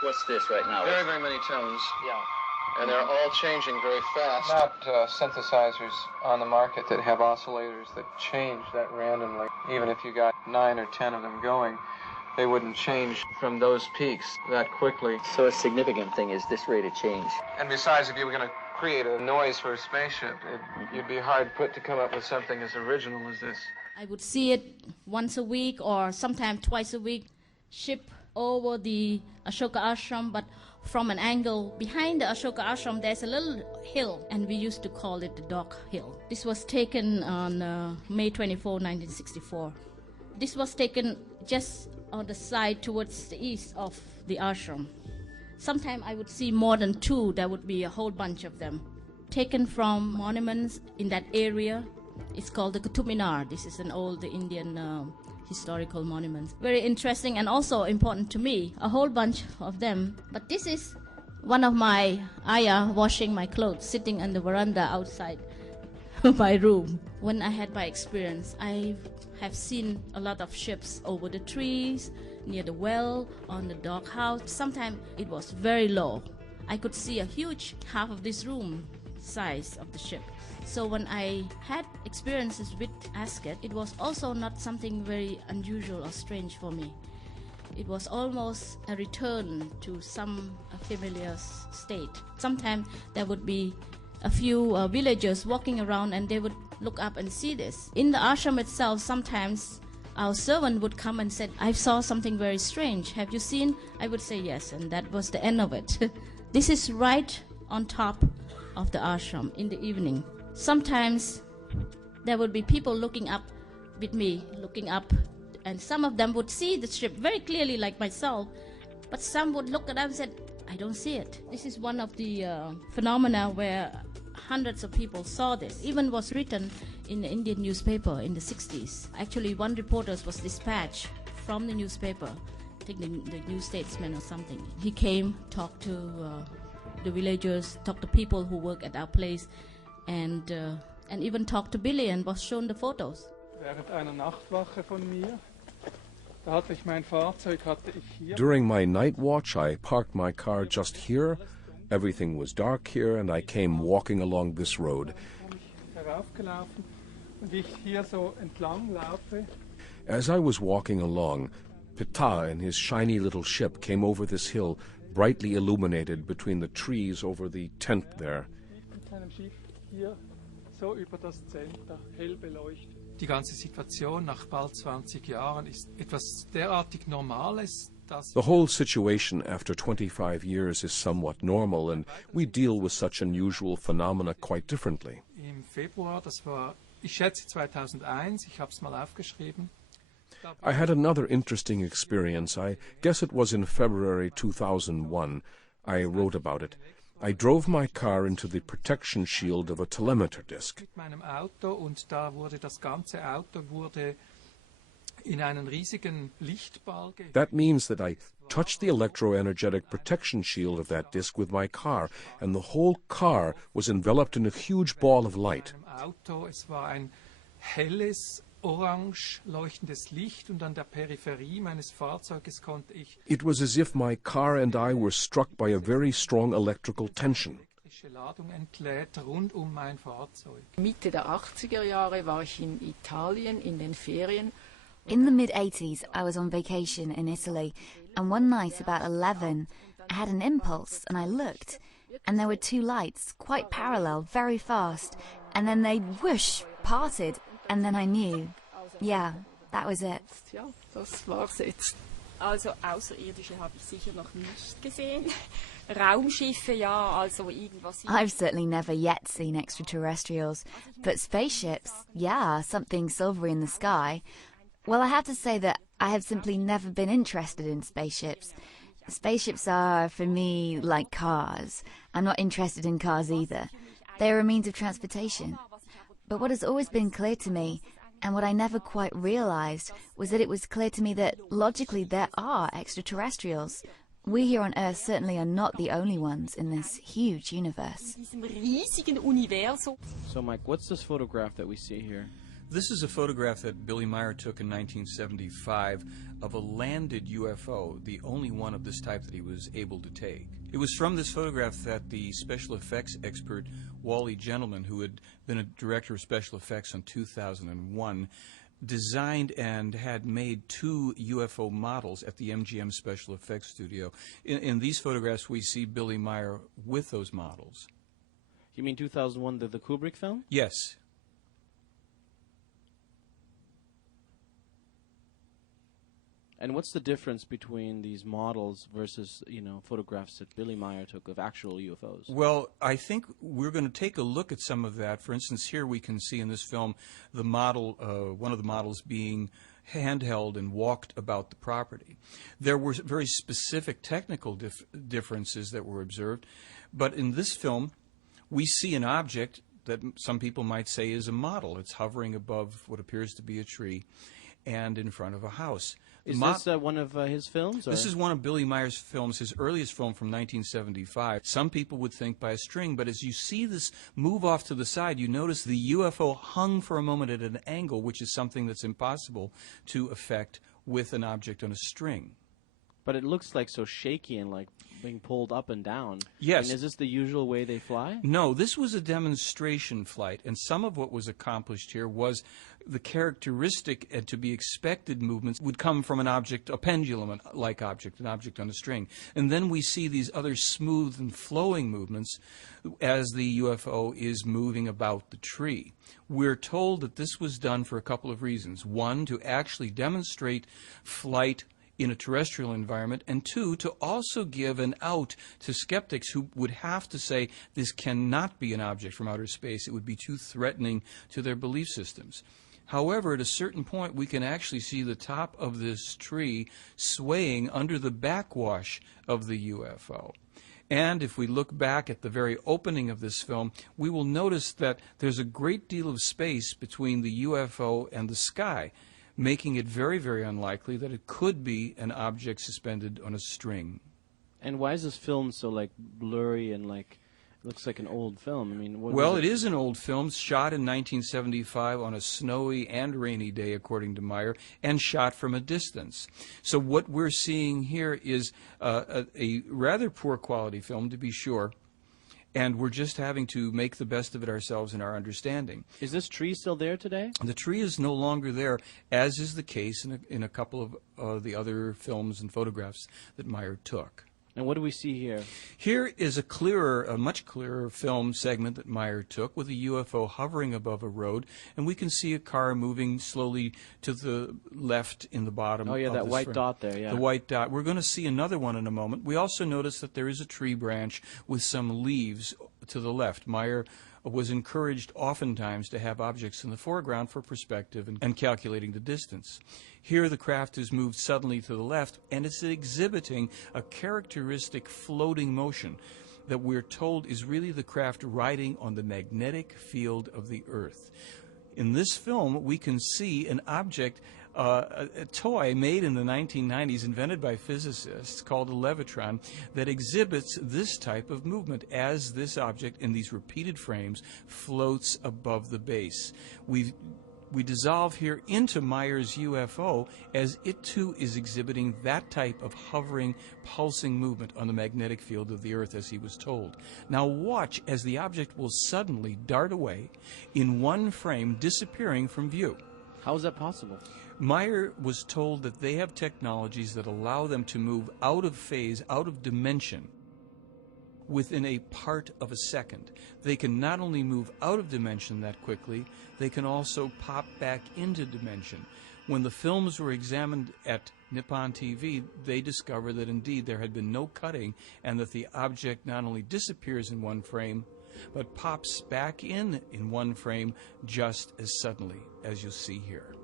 What's this right now? Very, very many tones. Yeah. And they're all changing very fast. Not synthesizers on the market that have oscillators that change that randomly. Even if you got 9 or 10 of them going, they wouldn't change from those peaks that quickly. So a significant thing is this rate of change. And besides, if you were going to create a noise for a spaceship, you'd be hard put to come up with something as original as this. I would see it once a week or sometimes twice a week, ship over the Ashoka Ashram, but from an angle behind the Ashoka Ashram there's a little hill, and we used to call it the Dog Hill. This was taken on May 24, 1964. This was taken just on the side towards the east of the ashram. Sometimes I would see more than 2. There would be a whole bunch of them. Taken from monuments in that area. It's called the Qutub Minar. This is an old Indian historical monument. Very interesting and also important to me. A whole bunch of them. But this is one of my ayah washing my clothes, sitting on the veranda outside my room. When I had my experience, I have seen a lot of ships over the trees, near the well, on the doghouse. Sometimes it was very low. I could see a huge half of this room size of the ship. So when I had experiences with Ascot, it was also not something very unusual or strange for me. It was almost a return to some familiar state. Sometimes there would be a few villagers walking around and they would look up and see this. In the ashram itself, sometimes our servant would come and said, I saw something very strange. Have you seen? I would say yes, and that was the end of it. This is right on top of the ashram in the evening. Sometimes there would be people looking up with me, looking up, and some of them would see the ship very clearly like myself, but some would look at us and said, I don't see it. This is one of the phenomena where hundreds of people saw this. Even was written in the Indian newspaper in the 60s. Actually, one reporter was dispatched from the newspaper, I think the New Statesman or something. He came, talked to the villagers, talked to people who work at our place, and even talked to Billy and was shown the photos. Während einer Nachtwache von mir, da hatte ich mein Fahrzeug, hatte ich hier. During my night watch, I parked my car just here. Everything was dark here, and I came walking along this road. Heraufgelaufen, und ich hier so entlang laufe. As I was walking along, Tiha and his shiny little ship came over this hill, brightly illuminated between the trees over the tent there. Mit seinem Schiff hier so über das Center, hell beleuchtet. Die ganze Situation nach bald 20 Jahren ist etwas derartig Normales, dass The whole situation after 25 years is somewhat normal, and we deal with such unusual phenomena quite differently. im Februar, das war, ich schätze 2001, ich habe es mal aufgeschrieben. I had another interesting experience. I guess it was in February 2001. I wrote about it. I drove my car into the protection shield of a telemeter disc. Mit meinem Auto, und da wurde das ganze Auto in einen riesigen Lichtball. That means that I touched the electroenergetic protection shield of that disc with my car, and the whole car was enveloped in a huge ball of light. Auto, es war ein helles, orange leuchtendes Licht, und an der Peripherie meines Fahrzeuges konnte ich It was as if my car and I were struck by a very strong electrical tension. Ladung entlädt rund mein Fahrzeug. Mitte der 80er Jahre war ich in Italien in den Ferien. In the mid-80s, I was on vacation in Italy, and one night about 11, I had an impulse and I looked, and there were two lights, quite parallel, very fast, and then they, whoosh, parted, and then I knew. Yeah, that was it. Ja, das war's jetzt. Also Außerirdische habe ich sicher noch nicht gesehen. Raumschiffe, ja, also irgendwas. I've certainly never yet seen extraterrestrials, but spaceships, yeah, something silvery in the sky. Well, I have to say that I have simply never been interested in spaceships. Spaceships are, for me, like cars. I'm not interested in cars either. They are a means of transportation. But what has always been clear to me, and what I never quite realized, was that it was clear to me that, logically, there are extraterrestrials. We here on Earth certainly are not the only ones in this huge universe. So, Mike, what's this photograph that we see here? This is a photograph that Billy Meier took in 1975 of a landed UFO, the only one of this type that he was able to take. It was from this photograph that the special effects expert Wally Gentleman, who had been a director of special effects in 2001, designed and had made 2 UFO models at the MGM Special Effects Studio. In these photographs, we see Billy Meier with those models. You mean 2001, the Kubrick film? Yes. And what's the difference between these models versus, photographs that Billy Meier took of actual UFOs? Well, I think we're going to take a look at some of that. For instance, here we can see in this film the model, one of the models being handheld and walked about the property. There were very specific technical differences that were observed, but in this film, we see an object that some people might say is a model. It's hovering above what appears to be a tree and in front of a house. Is this one of his films? Or? This is one of Billy Meier's films, his earliest film from 1975. Some people would think by a string, but as you see this move off to the side, you notice the UFO hung for a moment at an angle, which is something that's impossible to effect with an object on a string. But it looks like so shaky and like being pulled up and down. Yes. And is this the usual way they fly? No, this was a demonstration flight, and some of what was accomplished here was the characteristic and to be expected movements would come from an object, a pendulum-like object, an object on a string. And then we see these other smooth and flowing movements as the UFO is moving about the tree. We're told that this was done for a couple of reasons. One, to actually demonstrate flight in a terrestrial environment, and 2, to also give an out to skeptics who would have to say this cannot be an object from outer space. It would be too threatening to their belief systems. However, at a certain point, we can actually see the top of this tree swaying under the backwash of the UFO. And if we look back at the very opening of this film, we will notice that there's a great deal of space between the UFO and the sky, making it very, very unlikely that it could be an object suspended on a string. And why is this film so blurry and looks like an old film? I mean, well, it is an old film, shot in 1975 on a snowy and rainy day, according to Meier, and shot from a distance. So what we're seeing here is a rather poor quality film, to be sure. And we're just having to make the best of it ourselves in our understanding. Is this tree still there today? The tree is no longer there, as is the case in a couple of the other films and photographs that Meier took. And what do we see here? Here is a much clearer film segment that Meyer took with a UFO hovering above a road, and we can see a car moving slowly to the left in the bottom. Oh, yeah, of that this white frame. dot there, yeah. The white dot. We're going to see another one in a moment. We also notice that there is a tree branch with some leaves to the left. Meyer was encouraged oftentimes to have objects in the foreground for perspective and calculating the distance. Here the craft is moved suddenly to the left, and it's exhibiting a characteristic floating motion that we're told is really the craft riding on the magnetic field of the Earth. In this film, we can see an object, a toy made in the 1990s, invented by physicists, called a levitron, that exhibits this type of movement as this object in these repeated frames floats above the base. We dissolve here into Meyer's UFO as it too is exhibiting that type of hovering, pulsing movement on the magnetic field of the Earth as he was told. Now watch as the object will suddenly dart away in one frame, disappearing from view. How is that possible? Meyer was told that they have technologies that allow them to move out of phase, out of dimension, within a part of a second. They can not only move out of dimension that quickly, they can also pop back into dimension. When the films were examined at Nippon TV, they discovered that indeed there had been no cutting and that the object not only disappears in one frame, but pops back in one frame just as suddenly as you see here.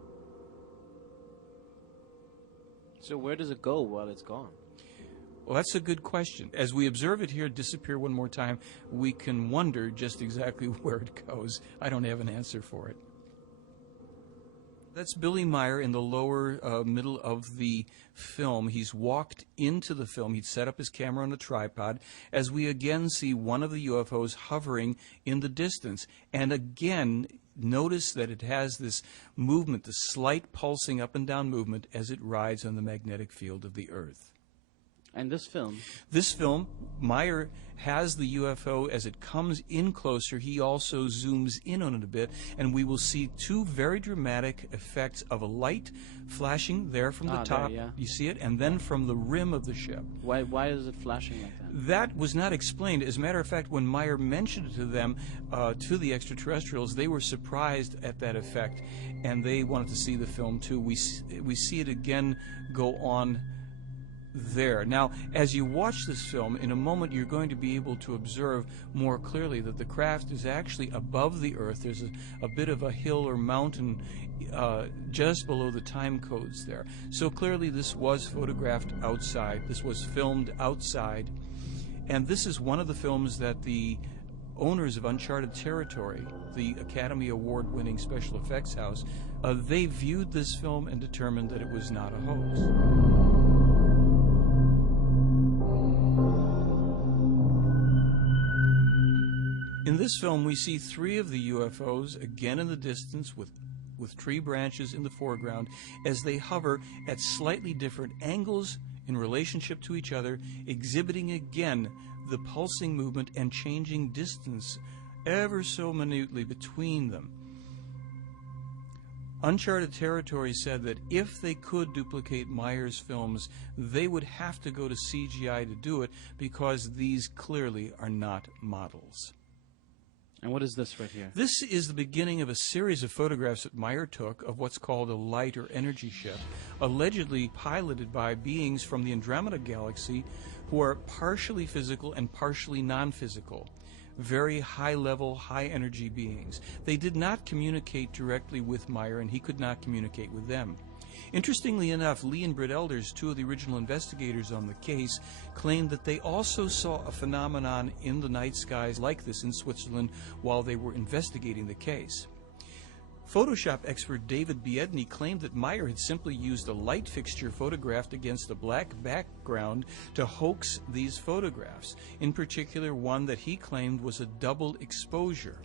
So where does it go while it's gone? Well, that's a good question. As we observe it here disappear one more time, we can wonder just exactly where it goes. I don't have an answer for it. That's Billy Meyer in the lower middle of the film. He's walked into the film. He'd set up his camera on a tripod as we again see one of the UFOs hovering in the distance. And again, notice that it has this movement, the slight pulsing up and down movement as it rides on the magnetic field of the Earth. And this film? This film, Meyer has the UFO as it comes in closer. He also zooms in on it a bit, and we will see two very dramatic effects of a light flashing there from the top. There, yeah. You see it? And then from the rim of the ship. Why is it flashing like that? That was not explained. As a matter of fact, when Meyer mentioned it to them, to the extraterrestrials, they were surprised at that effect, and they wanted to see the film too. We see it again go on there. Now, as you watch this film, in a moment you're going to be able to observe more clearly that the craft is actually above the Earth. There's a bit of a hill or mountain just below the time codes there. So clearly this was photographed outside. This was filmed outside. And this is one of the films that the owners of Uncharted Territory, the Academy Award-winning special effects house, they viewed this film and determined that it was not a hoax. In this film, we see three of the UFOs, again in the distance, with tree branches in the foreground, as they hover at slightly different angles in relationship to each other, exhibiting again the pulsing movement and changing distance ever so minutely between them. Uncharted Territory said that if they could duplicate Meyer's films, they would have to go to CGI to do it because these clearly are not models. And what is this right here? This is the beginning of a series of photographs that Meyer took of what's called a light or energy ship, allegedly piloted by beings from the Andromeda Galaxy who are partially physical and partially non-physical. Very high-level, high-energy beings. They did not communicate directly with Meyer, and he could not communicate with them. Interestingly enough, Lee and Britt Elders, two of the original investigators on the case, claimed that they also saw a phenomenon in the night skies like this in Switzerland while they were investigating the case. Photoshop expert David Biedny claimed that Meyer had simply used a light fixture photographed against a black background to hoax these photographs, in particular one that he claimed was a double exposure.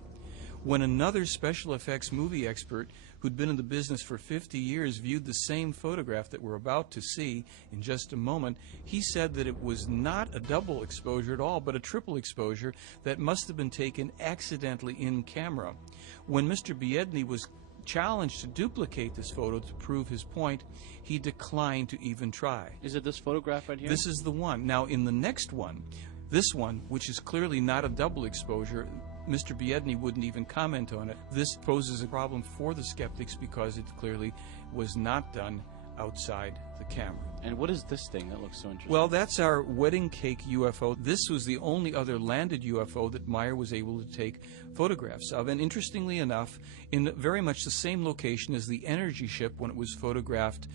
When another special effects movie expert who'd been in the business for 50 years viewed the same photograph that we're about to see in just a moment, he said that it was not a double exposure at all, but a triple exposure that must have been taken accidentally in camera. When Mr. Biedny was challenged to duplicate this photo to prove his point, he declined to even try. Is it this photograph right here? This is the one. Now, in the next one, this one, which is clearly not a double exposure, Mr. Biedny wouldn't even comment on it. This poses a problem for the skeptics because it clearly was not done outside the camera. And what is this thing? That looks so interesting. Well, that's our wedding cake UFO. This was the only other landed UFO that Meyer was able to take photographs of. And interestingly enough, in very much the same location as the energy ship when it was photographed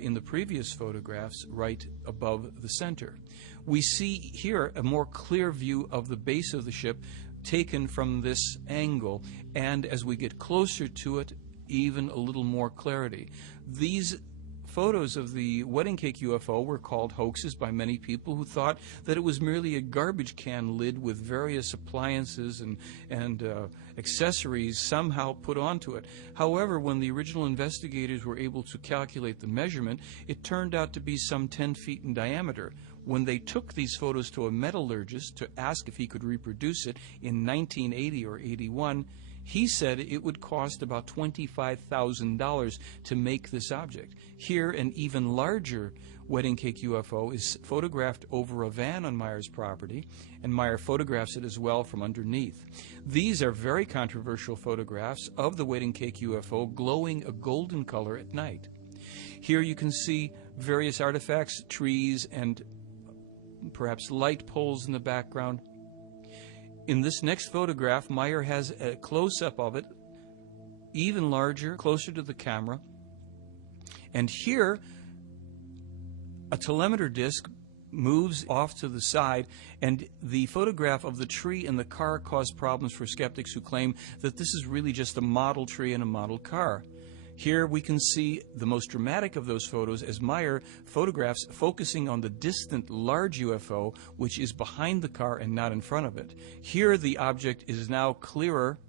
in the previous photographs, right above the center. We see here a more clear view of the base of the ship taken from this angle, and as we get closer to it, even a little more clarity. These photos of the wedding cake UFO were called hoaxes by many people who thought that it was merely a garbage can lid with various appliances and accessories somehow put onto it. However, when the original investigators were able to calculate the measurement, it turned out to be some 10 feet in diameter. When they took these photos to a metallurgist to ask if he could reproduce it in 1980 or 81, he said it would cost about $25,000 to make this object. Here, an even larger wedding cake UFO is photographed over a van on Meyer's property, and Meyer photographs it as well from underneath. These are very controversial photographs of the wedding cake UFO glowing a golden color at night. Here you can see various artifacts, trees, and perhaps light poles in the background. In this next photograph, Meyer has a close-up of it, even larger, closer to the camera. And here, a telemeter disc moves off to the side, and the photograph of the tree and the car caused problems for skeptics who claim that this is really just a model tree and a model car. Here we can see the most dramatic of those photos as Meyer photographs focusing on the distant large UFO, which is behind the car and not in front of it. Here the object is now clearer,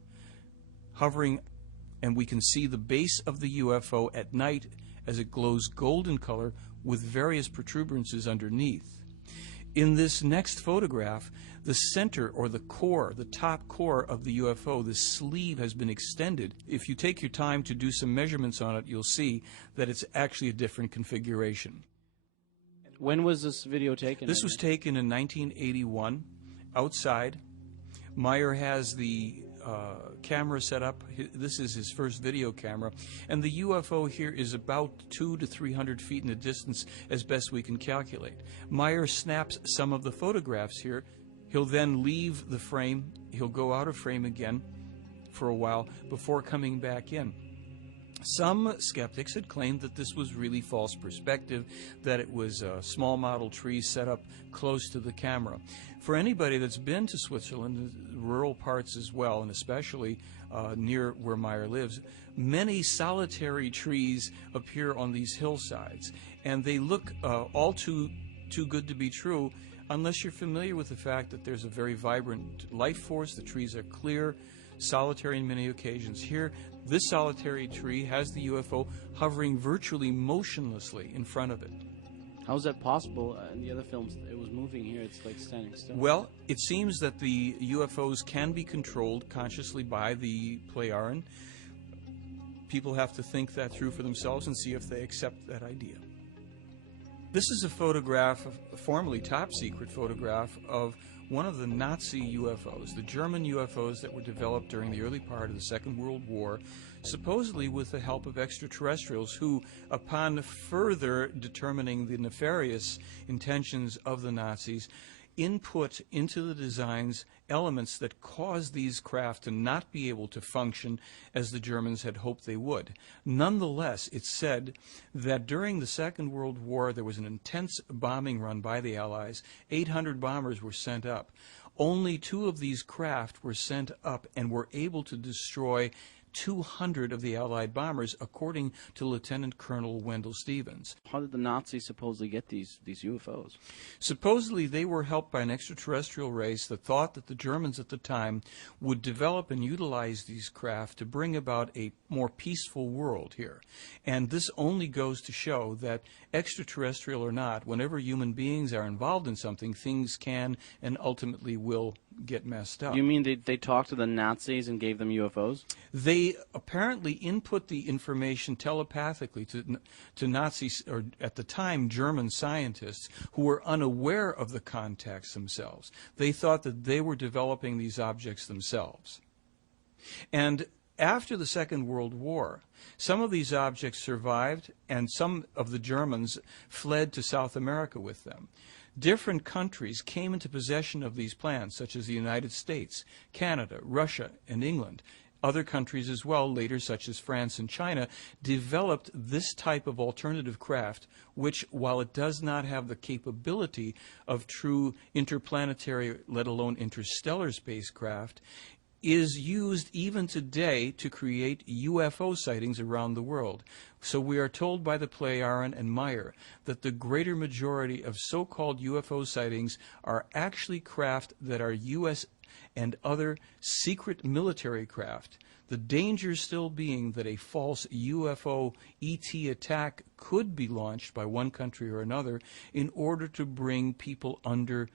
hovering, and we can see the base of the UFO at night as it glows golden color with various protuberances underneath. In this next photograph, the center or the core, the top core of the UFO, the sleeve has been extended. If you take your time to do some measurements on it, you'll see that it's actually a different configuration. When was this video taken? This was taken in 1981, outside. Meyer has the camera set up. This is his first video camera, and the UFO here is about 200 to 300 feet in the distance as best we can calculate. Meyer snaps some of the photographs here. He'll then leave the frame. He'll go out of frame again for a while before coming back in. Some skeptics had claimed that this was really false perspective, that it was a small model tree set up close to the camera. For anybody that's been to Switzerland, rural parts as well, and especially near where Meyer lives, many solitary trees appear on these hillsides, and they look all too good to be true unless you're familiar with the fact that there's a very vibrant life force. The trees are clear, solitary in many occasions. Here, this solitary tree has the UFO hovering virtually motionlessly in front of it. How is that possible? In the other films, it was moving. Here, it's like standing still. Well, it seems that the UFOs can be controlled consciously by the Plejaren. People have to think that through for themselves and see if they accept that idea. This is a photograph, a formerly top-secret photograph, of one of the Nazi UFOs, the German UFOs that were developed during the early part of the Second World War, supposedly with the help of extraterrestrials who, upon further determining the nefarious intentions of the Nazis, input into the designs elements that caused these craft to not be able to function as the Germans had hoped they would. Nonetheless, it's said that during the Second World War there was an intense bombing run by the Allies. 800 bombers were sent up. Only 2 of these craft were sent up and were able to destroy 200 of the Allied bombers, according to Lieutenant Colonel Wendell Stevens. How did the Nazis supposedly get these UFOs? Supposedly they were helped by an extraterrestrial race that thought that the Germans at the time would develop and utilize these craft to bring about a more peaceful world here. And this only goes to show that extraterrestrial or not, whenever human beings are involved in something, things can and ultimately will get messed up. You mean they talked to the Nazis and gave them UFOs? They apparently input the information telepathically to Nazis, or at the time German scientists, who were unaware of the contacts themselves. They thought that they were developing these objects themselves. And after the Second World War, some of these objects survived, and some of the Germans fled to South America with them. Different countries came into possession of these plans, such as the United States, Canada, Russia, and England. Other countries as well, later, such as France and China, developed this type of alternative craft, which, while it does not have the capability of true interplanetary, let alone interstellar spacecraft, is used even today to create UFO sightings around the world. So we are told by the play Aaron and Meyer that the greater majority of so-called UFO sightings are actually craft that are U.S. and other secret military craft. The danger still being that a false UFO ET attack could be launched by one country or another in order to bring people under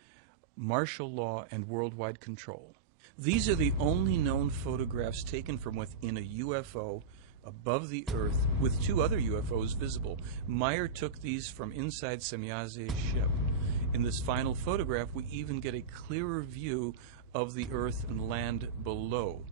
martial law and worldwide control. These are the only known photographs taken from within a UFO above the Earth, with two other UFOs visible. Meyer took these from inside Semyaze's ship. In this final photograph, we even get a clearer view of the Earth and land below.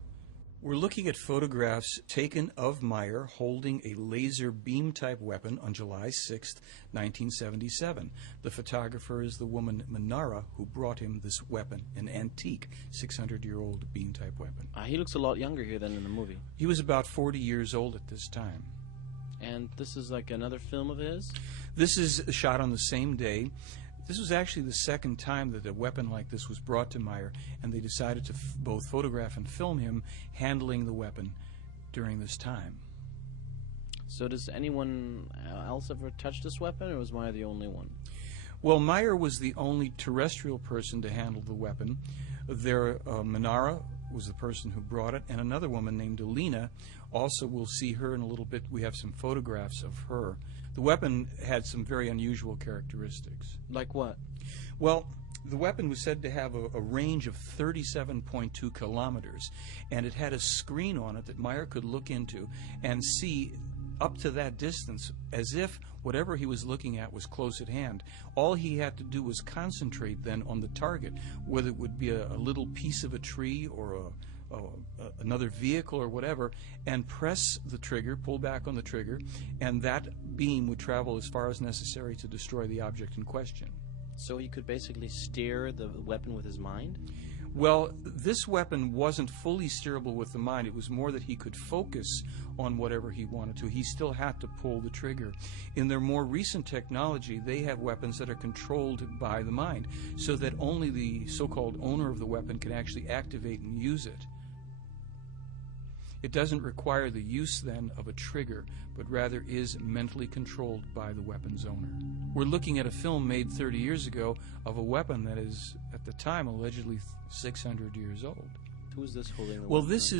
We're looking at photographs taken of Meyer holding a laser beam-type weapon on July 6, 1977. The photographer is the woman Manara, who brought him this weapon, an antique 600-year-old beam-type weapon. He looks a lot younger here than in the movie. He was about 40 years old at this time. And this is like another film of his? This is shot on the same day. This was actually the second time that a weapon like this was brought to Meyer, and they decided to both photograph and film him handling the weapon during this time. So does anyone else ever touch this weapon, or was Meyer the only one? Well, Meyer was the only terrestrial person to handle the weapon. Manara was the person who brought it, and another woman named Alina. Also, we'll see her in a little bit. We have some photographs of her. The weapon had some very unusual characteristics. Like what? Well, the weapon was said to have a range of 37.2 kilometers, and it had a screen on it that Meyer could look into and see up to that distance as if whatever he was looking at was close at hand. All he had to do was concentrate then on the target, whether it would be a little piece of a tree or another vehicle or whatever, and press the trigger, pull back on the trigger, and that beam would travel as far as necessary to destroy the object in question. So he could basically steer the weapon with his mind? Well, this weapon wasn't fully steerable with the mind. It was more that he could focus on whatever he wanted to. He still had to pull the trigger. In their more recent technology, they have weapons that are controlled by the mind, so that only the so-called owner of the weapon can actually activate and use it. It doesn't require the use, then, of a trigger, but rather is mentally controlled by the weapon's owner. We're looking at a film made 30 years ago of a weapon that is, at the time, allegedly 600 years old. Who is this holding the weapon? Well, this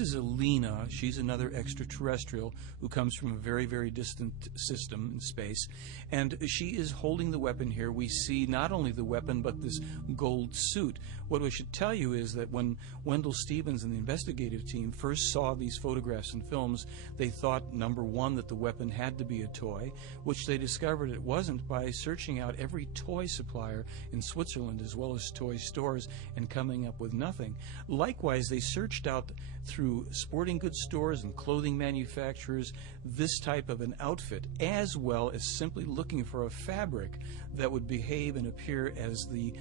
is Alina. She's another extraterrestrial who comes from a very, very distant system in space, and she is holding the weapon here. We see not only the weapon, but this gold suit. What we should tell you is that when Wendell Stevens and the investigative team first saw these photographs and films, they thought, number one, that the weapon had to be a toy, which they discovered it wasn't by searching out every toy supplier in Switzerland as well as toy stores and coming up with nothing. Likewise, they searched out through sporting goods stores and clothing manufacturers this type of an outfit, as well as simply looking for a fabric that would behave and appear as the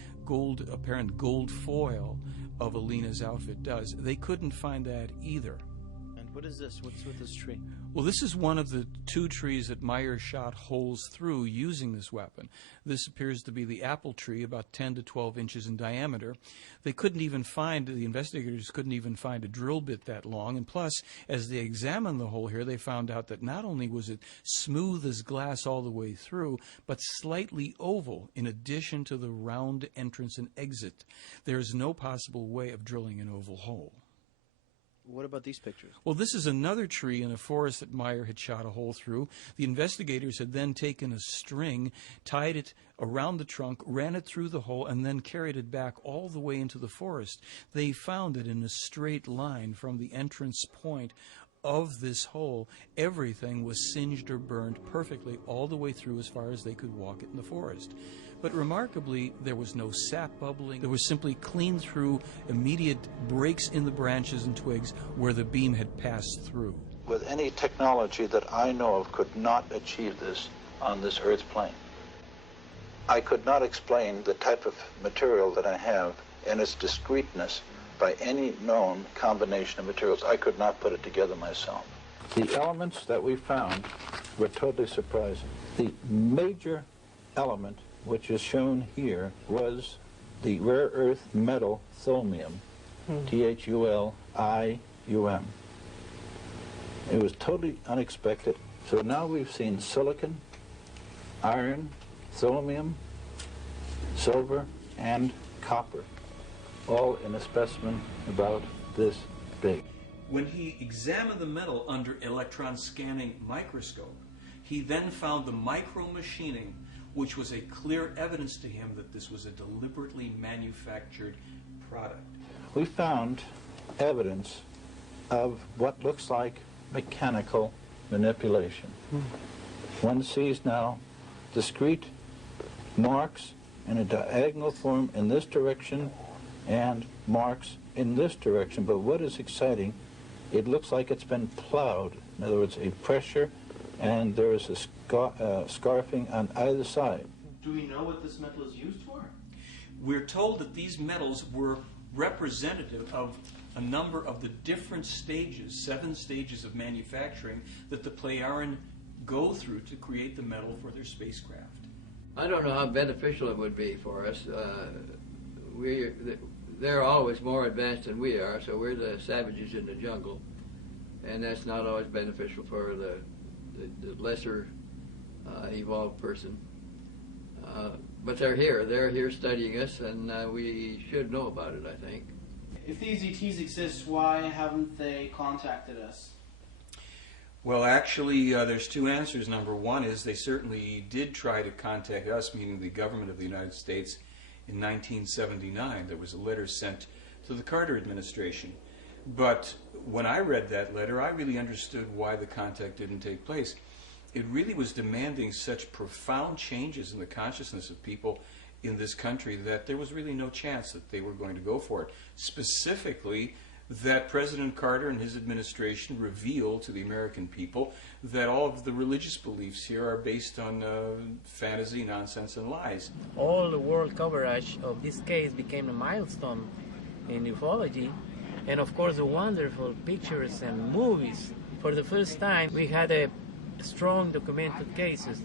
apparent gold foil of Alina's outfit does. They couldn't find that either. And what is this? What's with this tree? Well, this is one of the two trees that Meyer shot holes through using this weapon. This appears to be the apple tree, about 10 to 12 inches in diameter. The investigators couldn't even find a drill bit that long, and plus, as they examined the hole here, they found out that not only was it smooth as glass all the way through, but slightly oval, in addition to the round entrance and exit. There is no possible way of drilling an oval hole. What about these pictures? Well, this is another tree in a forest that Meyer had shot a hole through. The investigators had then taken a string, tied it around the trunk, ran it through the hole, and then carried it back all the way into the forest. They found it in a straight line from the entrance point of this hole. Everything was singed or burned perfectly all the way through as far as they could walk it in the forest. But remarkably, there was no sap bubbling. There was simply clean through, immediate breaks in the branches and twigs where the beam had passed through. With any technology that I know of could not achieve this on this Earth's plane. I could not explain the type of material that I have and its discreteness by any known combination of materials. I could not put it together myself. The elements that we found were totally surprising. The major element, which is shown here, was the rare earth metal thulmium, Thulium. It was totally unexpected. So now we've seen silicon, iron, thulmium, silver, and copper, all in a specimen about this big. When he examined the metal under electron scanning microscope, he then found the micro-machining, which was a clear evidence to him that this was a deliberately manufactured product. We found evidence of what looks like mechanical manipulation. One sees now discrete marks in a diagonal form in this direction and marks in this direction. But what is exciting, it looks like it's been plowed. In other words, a pressure, and there is a scarfing on either side. Do we know what this metal is used for? We're told that these metals were representative of a number of the different stages, 7 stages of manufacturing that the Plejaren go through to create the metal for their spacecraft. I don't know how beneficial it would be for us. They're always more advanced than we are, so we're the savages in the jungle, and that's not always beneficial for the lesser evolved person. But they're here studying us, and we should know about it, I think. If these ETs exist, why haven't they contacted us? Well, actually, there's 2 answers. Number one is they certainly did try to contact us, meaning the government of the United States, in 1979. There was a letter sent to the Carter administration. But when I read that letter, I really understood why the contact didn't take place. It really was demanding such profound changes in the consciousness of people in this country that there was really no chance that they were going to go for it. Specifically, that President Carter and his administration revealed to the American people that all of the religious beliefs here are based on fantasy, nonsense, and lies. All the world coverage of this case became a milestone in ufology, and of course the wonderful pictures and movies. For the first time, we had a strong documented cases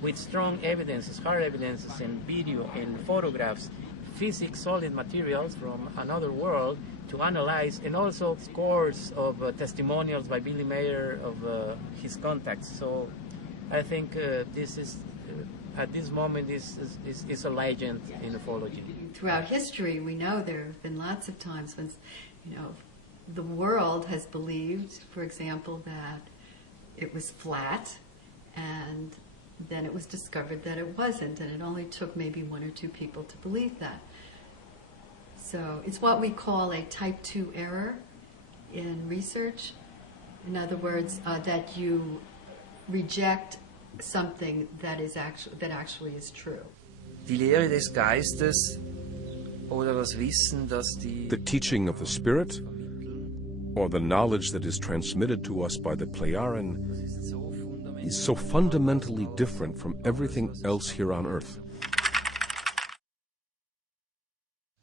with strong evidences, hard evidences, and video and photographs, physics, solid materials from another world to analyze, and also scores of testimonials by Billy Mayer of his contacts. So I think this is, at this moment, is a legend in ufology. Throughout history, we know there have been lots of times when, the world has believed, for example, that it was flat, and then it was discovered that it wasn't, and it only took maybe 1 or 2 people to believe that. So it's what we call a type 2 error in research. In other words, that you reject something that actually is true. Die Lehre des Geistes oder das Wissen, dass die The teaching of the Spirit, or the knowledge that is transmitted to us by the Plejaren, is so fundamentally different from everything else here on Earth.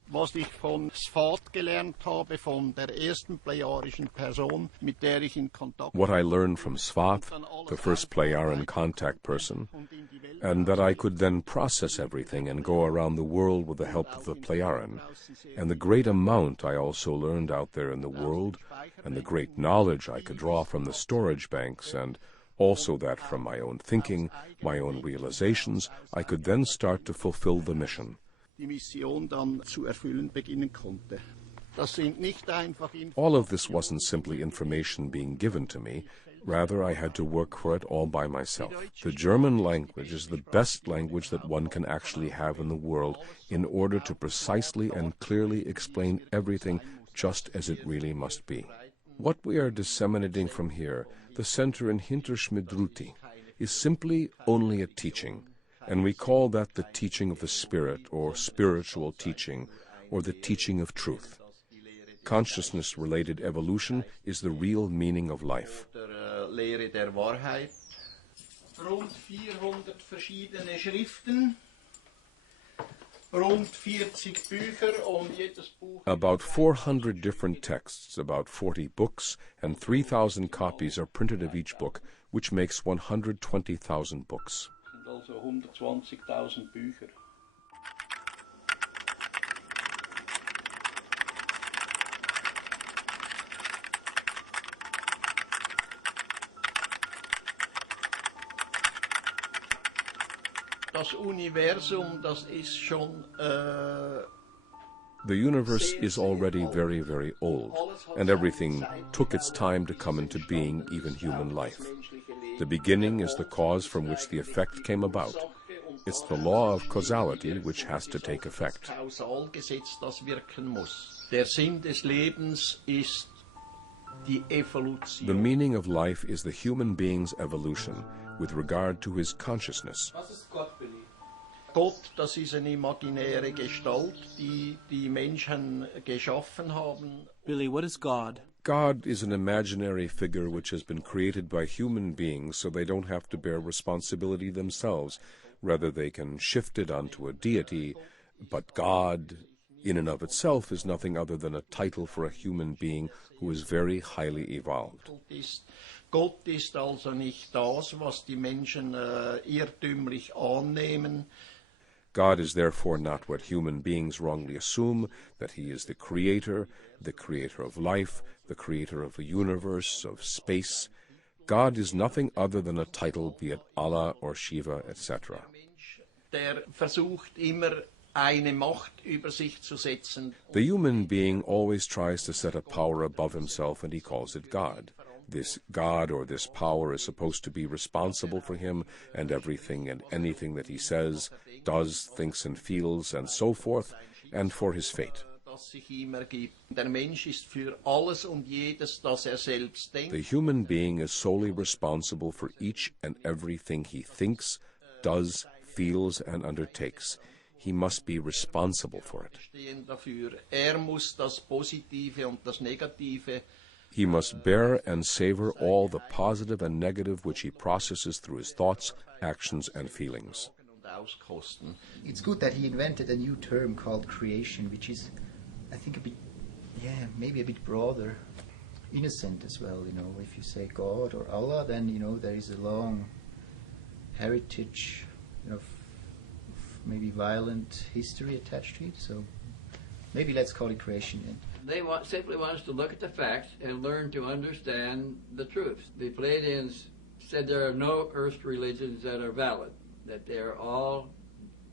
Was ich von Svat gelernt habe, von der ersten plejarischen Person, mit der ich in Kontakt. What I learned from Svat, the first Plejaren contact person, and that I could then process everything and go around the world with the help of the Plejaren, and the great amount I also learned out there in the world, and the great knowledge I could draw from the storage banks, and also that from my own thinking, my own realizations, I could then start to fulfill the mission. Die Mission dann zu erfüllen beginnen konnte. All of this wasn't simply information being given to me. Rather, I had to work for it all by myself. The German language is the best language that one can actually have in the world in order to precisely and clearly explain everything just as it really must be. What we are disseminating from here, the center in Hinterschmidruti, is simply only a teaching, and we call that the teaching of the Spirit, or spiritual teaching, or the teaching of truth. Consciousness-related evolution is the real meaning of life. Lehre der Wahrheit. Rund 400 verschiedene Schriften, rund 40 Bücher und jedes Buch. About 400 different texts, about 40 books, and 3,000 copies are printed of each book, which makes 120,000 books. Also 120.000 Bücher. Das Universum, das ist schon The universe is already very, very old, and everything took its time to come into being, even human life. The beginning is the cause from which the effect came about. It's the law of causality which has to take effect. Kausalgesetz, das wirken muss. Der Sinn des Lebens ist die Evolution. The meaning of life is the human being's evolution with regard to his consciousness. Was ist Gott, Billy? Gott, das ist eine imaginäre Gestalt, die die Menschen geschaffen haben. Billy, what is God? God is an imaginary figure which has been created by human beings so they don't have to bear responsibility themselves. Rather, they can shift it onto a deity. But God, in and of itself, is nothing other than a title for a human being who is very highly evolved. Gott ist also nicht das, was die Menschen irrtümlich annehmen. God is therefore not what human beings wrongly assume, that he is the creator of life, the creator of the universe, of space. God is nothing other than a title, be it Allah or Shiva, etc. Der versucht immer eine Macht über sich zu setzen. The human being always tries to set a power above himself, and he calls it God. This God or this power is supposed to be responsible for him and everything and anything that he says, does, thinks and feels, and so forth, and for his fate. Der Mensch ist für alles und jedes, das selbst denkt. The human being is solely responsible for each and everything he thinks, does, feels, and undertakes. He must be responsible for it. Muss das Positive und das Negative. He must bear and savor all the positive and negative which he processes through his thoughts, actions, and feelings. It's good that he invented a new term called creation, which is, I think, a bit, maybe a bit broader, innocent as well. You know, if you say God or Allah, then there is a long heritage, maybe violent history attached to it. So maybe let's call it creation then. They simply want us to look at the facts and learn to understand the truth. The Palladians said there are no earth religions that are valid, that they are all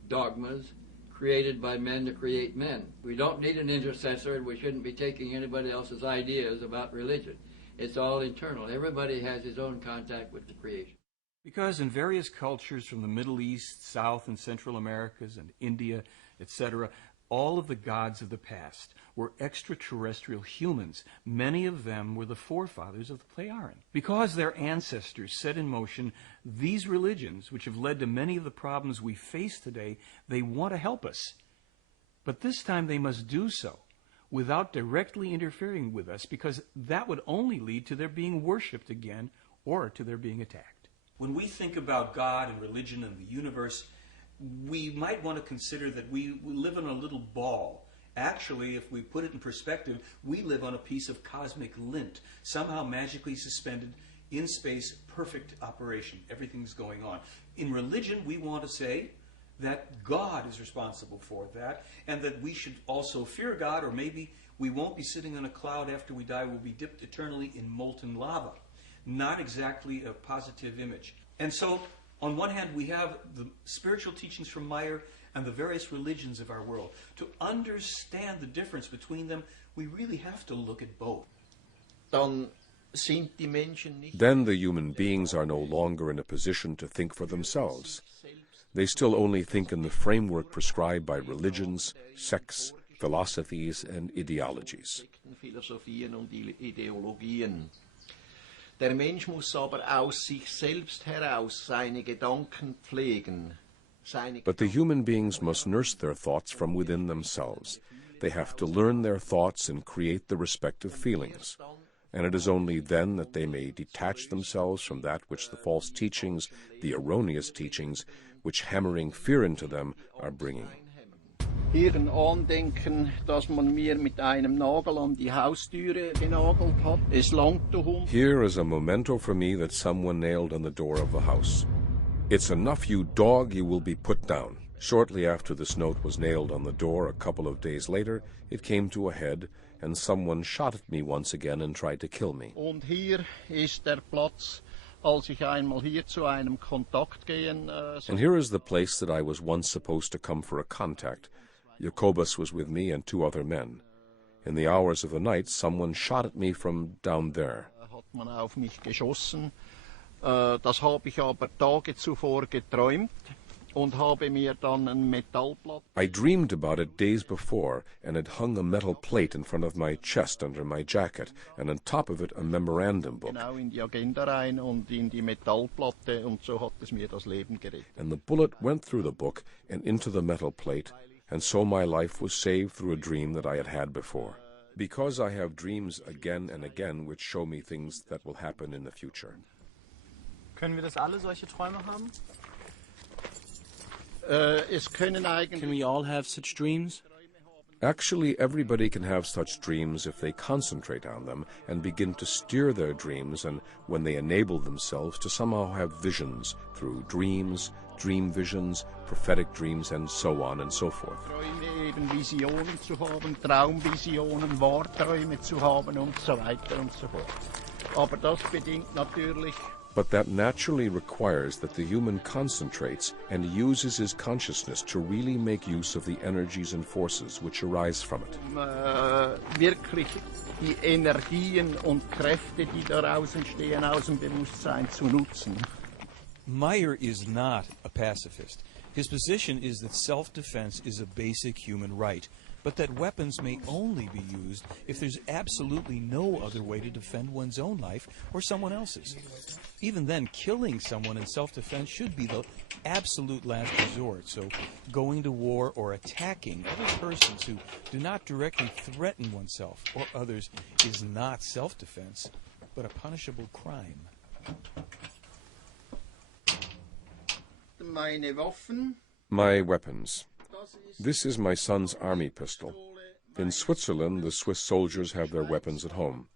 dogmas created by men to create men. We don't need an intercessor, and we shouldn't be taking anybody else's ideas about religion. It's all internal. Everybody has his own contact with the creation. Because in various cultures from the Middle East, South and Central Americas, and India, etc., all of the gods of the past were extraterrestrial humans. Many of them were the forefathers of the Pleiaren. Because their ancestors set in motion these religions, which have led to many of the problems we face today, they want to help us. But this time they must do so without directly interfering with us, because that would only lead to their being worshipped again or to their being attacked. When we think about God and religion and the universe, we might want to consider that we live on a little ball. Actually, if we put it in perspective, we live on a piece of cosmic lint, somehow magically suspended in space, perfect operation. Everything's going on. In religion, we want to say that God is responsible for that, and that we should also fear God, or maybe we won't be sitting on a cloud after we die. We'll be dipped eternally in molten lava. Not exactly a positive image. And so, On one hand, we have the spiritual teachings from Meyer and the various religions of our world. To understand the difference between them, we really have to look at both. Then the human beings are no longer in a position to think for themselves. They still only think in the framework prescribed by religions, sects, philosophies, and ideologies. Der Mensch muss aber aus sich selbst heraus seine Gedanken pflegen. But the human beings must nurse their thoughts from within themselves. They have to learn their thoughts and create the respective feelings. And it is only then that they may detach themselves from that which the false teachings, the erroneous teachings, which hammering fear into them, are bringing. Hier ein Andenken, dass man mir mit einem Nagel an die Haustüre genagelt hat. Es langt darum. Here is a memento for me that someone nailed on the door of the house. It's enough, you dog, you will be put down. Shortly after this note was nailed on the door, a couple of days later, it came to a head, and someone shot at me once again and tried to kill me. Und hier ist der Platz, als ich einmal hier zu einem Kontakt gehen And here is the place that I was once supposed to come for a contact. Jacobus was with me and 2 other men. In the hours of the night, someone shot at me from down there. Hat man auf mich geschossen. Das habe ich aber Tage zuvor geträumt und habe mir dann ein Metallblatt. I dreamed about it days before and had hung a metal plate in front of my chest under my jacket, and on top of it a memorandum book. Genau in die Agenda rein und in die Metallplatte, und so hat es mir das Leben gerettet. And the bullet went through the book and into the metal plate, and so my life was saved through a dream that I had had before. Because I have dreams again and again which show me things that will happen in the future. Können wir das alle solche Träume haben? Can we all have such dreams? Actually, everybody can have such dreams if they concentrate on them and begin to steer their dreams, and when they enable themselves to somehow have visions through dreams, dream visions, prophetic dreams, and so on and so forth. Träume, eben Visionen zu haben, Traumvisionen, Wahrträume zu haben und so weiter und so fort. Aber das bedingt natürlich. But that naturally requires that the human concentrates and uses his consciousness to really make use of the energies and forces which arise from it. Wirklich die Energien und Kräfte, die daraus entstehen, aus dem Bewusstsein zu nutzen. Meyer is not a pacifist. His position is that self-defense is a basic human right, but that weapons may only be used if there's absolutely no other way to defend one's own life or someone else's. Even then, killing someone in self-defense should be the absolute last resort, so going to war or attacking other persons who do not directly threaten oneself or others is not self-defense, but a punishable crime. My weapons. This is my son's army pistol. In Switzerland, the Swiss soldiers have their weapons at home.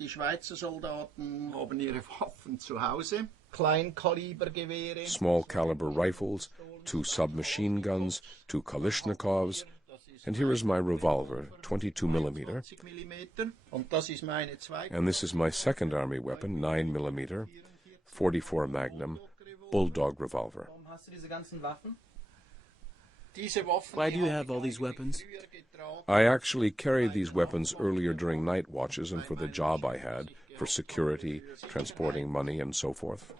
Die Schweizer Soldaten haben ihre Waffen zu Hause. Kleinkalibergewehre. Small caliber rifles, 2 submachine guns, 2 Kalashnikovs, and here is my revolver, 22 millimeter. And this is my second army weapon, 9 millimeter, 44 Magnum, Bulldog revolver. Why do you have all these weapons? I actually carried these weapons earlier during night watches and for the job I had, for security, transporting money, and so forth.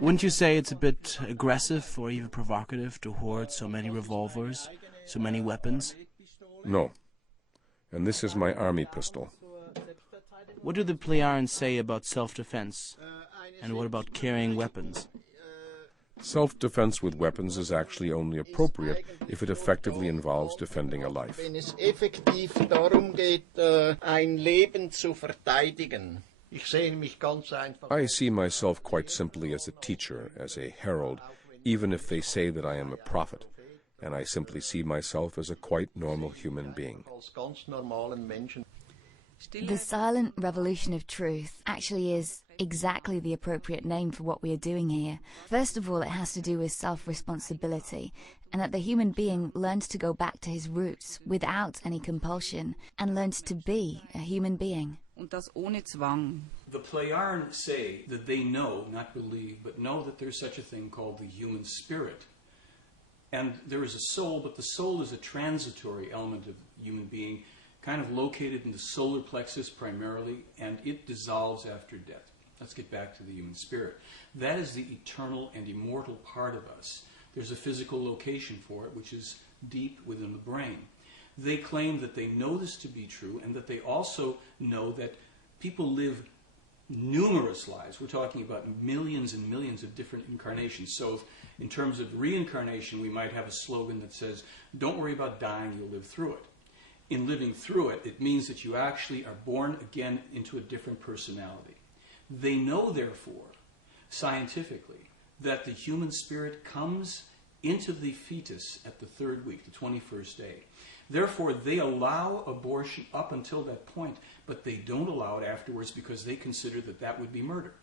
Wouldn't you say it's a bit aggressive or even provocative to hoard so many revolvers, so many weapons? No. And this is my army pistol. What do the Plejaren say about self-defense? And what about carrying weapons? Self-defense with weapons is actually only appropriate if it effectively involves defending a life. Wenn es effektiv darum geht, ein Leben zu verteidigen. Ich sehe mich ganz einfach. I see myself quite simply as a teacher, as a herald, even if they say that I am a prophet. And I simply see myself as a quite normal human being. Als ganz normalen Menschen. The silent revolution of truth actually is exactly the appropriate name for what we are doing here. First of all, it has to do with self-responsibility, and that the human being learns to go back to his roots without any compulsion, and learns to be a human being. und das ohne Zwang. The Plejaren say that they know, not believe, but know that there's such a thing called the human spirit. And there is a soul, but the soul is a transitory element of the human being, kind of located in the solar plexus primarily, and it dissolves after death. Let's get back to the human spirit. That is the eternal and immortal part of us. There's a physical location for it, which is deep within the brain. They claim that they know this to be true, and that they also know that people live numerous lives. We're talking about millions and millions of different incarnations. So in terms of reincarnation, we might have a slogan that says, don't worry about dying, you'll live through it. In living through it, it means that you actually are born again into a different personality. They know, therefore, scientifically, that the human spirit comes into the fetus at the 3rd week, the 21st day. Therefore, they allow abortion up until that point, but they don't allow it afterwards because they consider that that would be murder.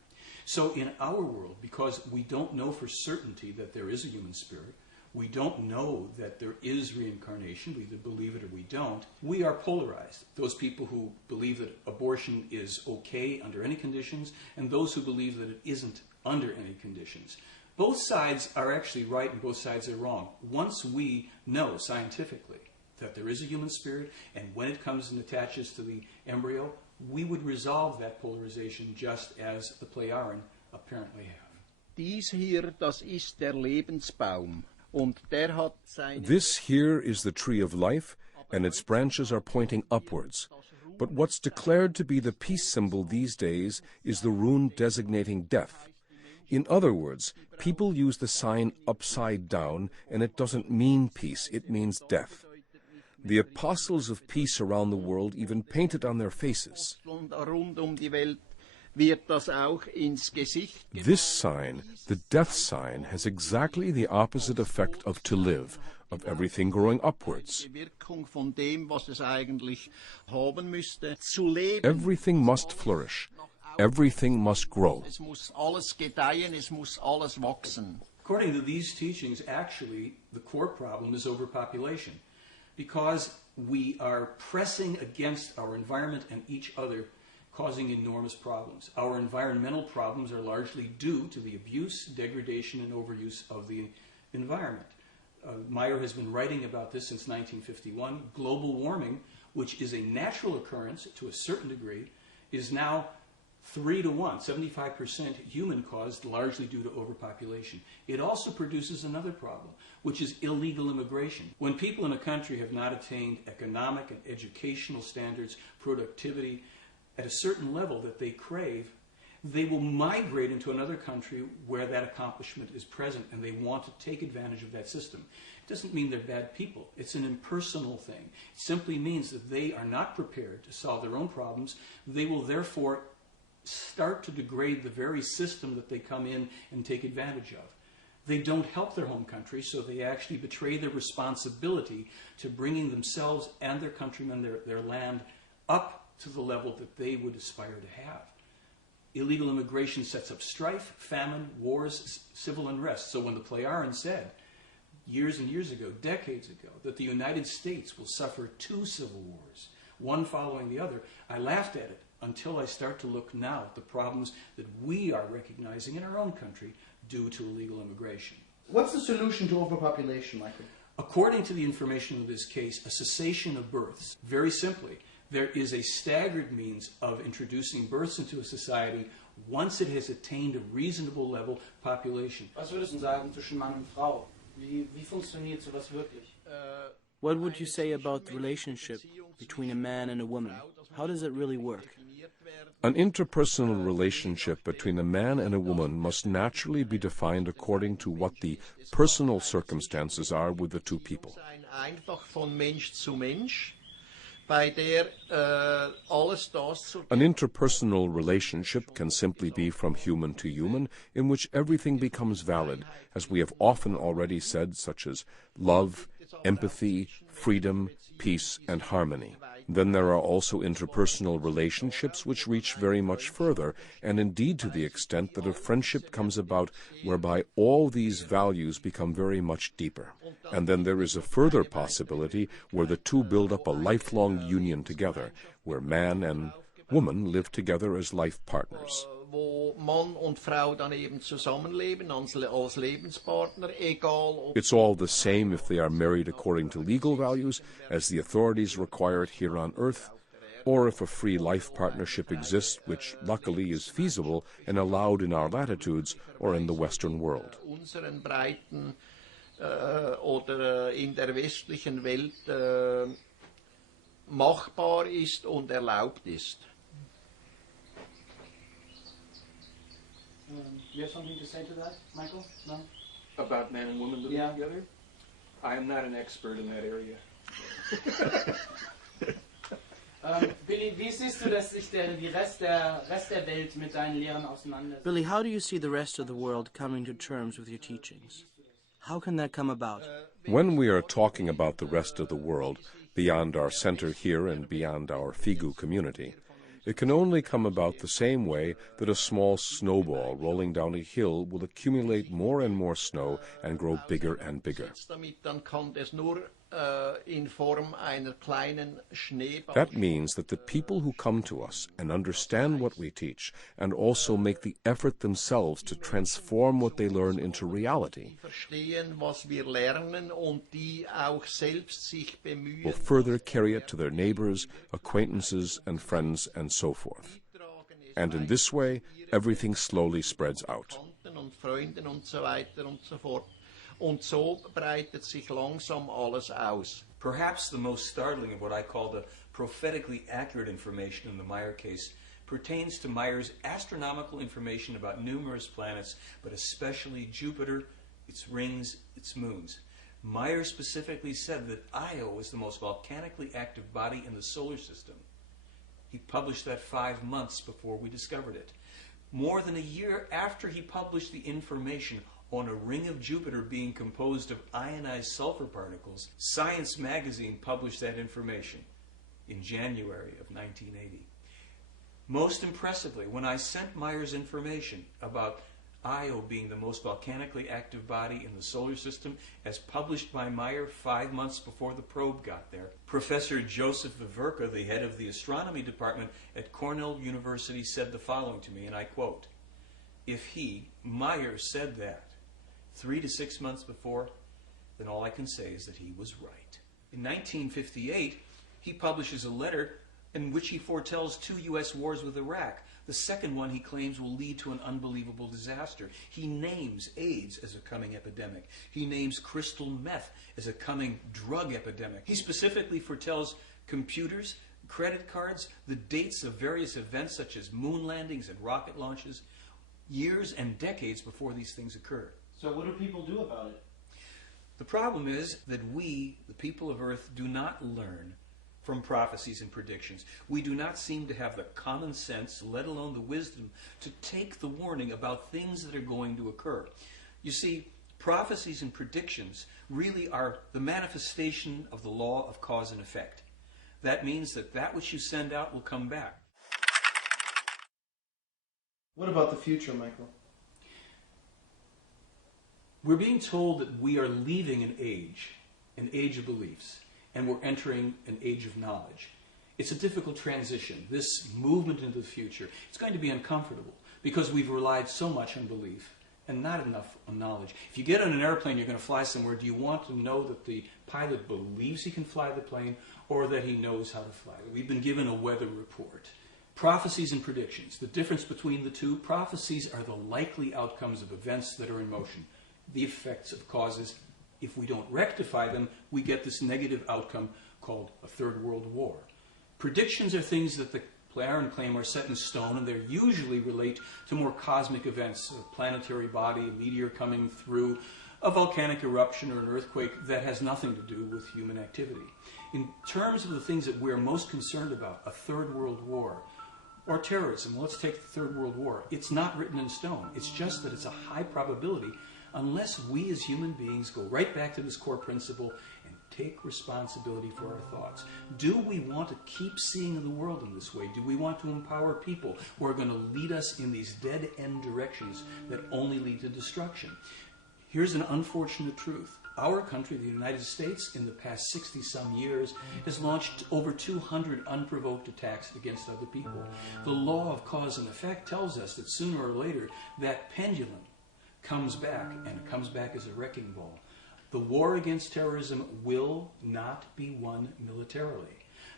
So in our world, because we don't know for certainty that there is a human spirit, we don't know that there is reincarnation, we either believe it or we don't, we are polarized. Those people who believe that abortion is okay under any conditions, and those who believe that it isn't under any conditions. Both sides are actually right and both sides are wrong. Once we know scientifically that there is a human spirit, and when it comes and attaches to the embryo, we would resolve that polarization just as the Plejaren apparently have. Dies hier, das ist der Lebensbaum. Und der hat seine... This here is the tree of life, and its branches are pointing upwards. But what's declared to be the peace symbol these days is the rune designating death. In other words, people use the sign upside down, and it doesn't mean peace, it means death. The apostles of peace around the world even paint it on their faces. This sign, the death sign, has exactly the opposite effect of to live, of everything growing upwards. Everything must flourish. Everything must grow. According to these teachings, actually, the core problem is overpopulation, because we are pressing against our environment and each other, causing enormous problems. Our environmental problems are largely due to the abuse, degradation, and overuse of the environment. Meyer has been writing about this since 1951. Global warming, which is a natural occurrence to a certain degree, is now 3 to 1, 75% human-caused, largely due to overpopulation. It also produces another problem, which is illegal immigration. When people in a country have not attained economic and educational standards, productivity, at a certain level that they crave, they will migrate into another country where that accomplishment is present, and they want to take advantage of that system. It doesn't mean they're bad people. It's an impersonal thing. It simply means that they are not prepared to solve their own problems. They will therefore start to degrade the very system that they come in and take advantage of. They don't help their home country, so they actually betray their responsibility to bringing themselves and their countrymen, their land, up to the level that they would aspire to have. Illegal immigration sets up strife, famine, wars, civil unrest. So when the Plejaren said, years and years ago, decades ago, that the United States will suffer 2 civil wars, one following the other, I laughed at it until I start to look now at the problems that we are recognizing in our own country due to illegal immigration. What's the solution to overpopulation, Michael? According to the information in this case, a cessation of births. Very simply, there is a staggered means of introducing births into a society once it has attained a reasonable level population. Was würdest du sagen zwischen Mann und Frau? Wie funktioniert sowas wirklich? What would you say about the relationship between a man and a woman? How does it really work? An interpersonal relationship between a man and a woman must naturally be defined according to what the personal circumstances are with the two people. An interpersonal relationship can simply be from human to human, in which everything becomes valid, as we have often already said, such as love, empathy, freedom, peace, and harmony. Then there are also interpersonal relationships which reach very much further, and indeed to the extent that a friendship comes about whereby all these values become very much deeper. And then there is a further possibility where the two build up a lifelong union together, where man and Women live together as life partners. Wo Mann und Frau dann eben zusammenleben als Lebenspartner, egal ob... It's all the same if they are married according to legal values, as the authorities require it here on Earth, or if a free life partnership exists, which luckily is feasible and allowed in our latitudes or in the Western world. Unseren Breiten oder in der westlichen Welt machbar ist und erlaubt ist. You have something to say to that, Michael? No? About man and woman living together? I am not an expert in that area. Billy, wie siehst du, dass sich der Rest der Welt mit deinen Lehren auseinandersetzt? Billy, how do you see the rest of the world coming to terms with your teachings? How can that come about? When we are talking about the rest of the world, beyond our center here and beyond our Figu community, it can only come about the same way that a small snowball rolling down a hill will accumulate more and more snow and grow bigger and bigger. That means that the people who come to us and understand what we teach and also make the effort themselves to transform what they learn into reality will further carry it to their neighbors, acquaintances, and friends, and so forth. And in this way, everything slowly spreads out. Und so breitet sich langsam alles aus. Perhaps the most startling of what I call the prophetically accurate information in the Meyer case pertains to Meyer's astronomical information about numerous planets, but especially Jupiter, its rings, its moons. Meyer specifically said that Io was the most volcanically active body in the solar system. He published that 5 months before we discovered it. More than a year after he published the information on a ring of Jupiter being composed of ionized sulfur particles, Science magazine published that information in January of 1980. Most impressively, when I sent Meyer's information about Io being the most volcanically active body in the solar system, as published by Meyer 5 months before the probe got there, Professor Joseph Viverka, the head of the astronomy department at Cornell University, said the following to me, and I quote, "If he, Meyer, said that 3 to 6 months before, then all I can say is that he was right." In 1958, he publishes a letter in which he foretells 2 U.S. wars with Iraq. The second one he claims will lead to an unbelievable disaster. He names AIDS as a coming epidemic. He names crystal meth as a coming drug epidemic. He specifically foretells computers, credit cards, the dates of various events such as moon landings and rocket launches, years and decades before these things occurred. So what do people do about it? The problem is that we, the people of Earth, do not learn from prophecies and predictions. We do not seem to have the common sense, let alone the wisdom, to take the warning about things that are going to occur. You see, prophecies and predictions really are the manifestation of the law of cause and effect. That means that that which you send out will come back. What about the future, Michael? We're being told that we are leaving an age of beliefs, and we're entering an age of knowledge. It's a difficult transition, this movement into the future. It's going to be uncomfortable because we've relied so much on belief and not enough on knowledge. If you get on an airplane, you're going to fly somewhere, do you want to know that the pilot believes he can fly the plane or that he knows how to fly it? We've been given a weather report. Prophecies and predictions. The difference between the two, prophecies are the likely outcomes of events that are in motion. The effects of causes. If we don't rectify them, we get this negative outcome called a third world war. Predictions are things that the Plarian claim are set in stone, and they usually relate to more cosmic events, a planetary body, a meteor coming through, a volcanic eruption or an earthquake that has nothing to do with human activity. In terms of the things that we're most concerned about, a third world war, or terrorism, let's take the Third World War, it's not written in stone. It's just that it's a high probability unless we as human beings go right back to this core principle and take responsibility for our thoughts. Do we want to keep seeing the world in this way? Do we want to empower people who are going to lead us in these dead-end directions that only lead to destruction? Here's an unfortunate truth. Our country, the United States, in the past 60-some years, has launched over 200 unprovoked attacks against other people. The law of cause and effect tells us that sooner or later that pendulum comes back, and it comes back as a wrecking ball. The war against terrorism will not be won militarily.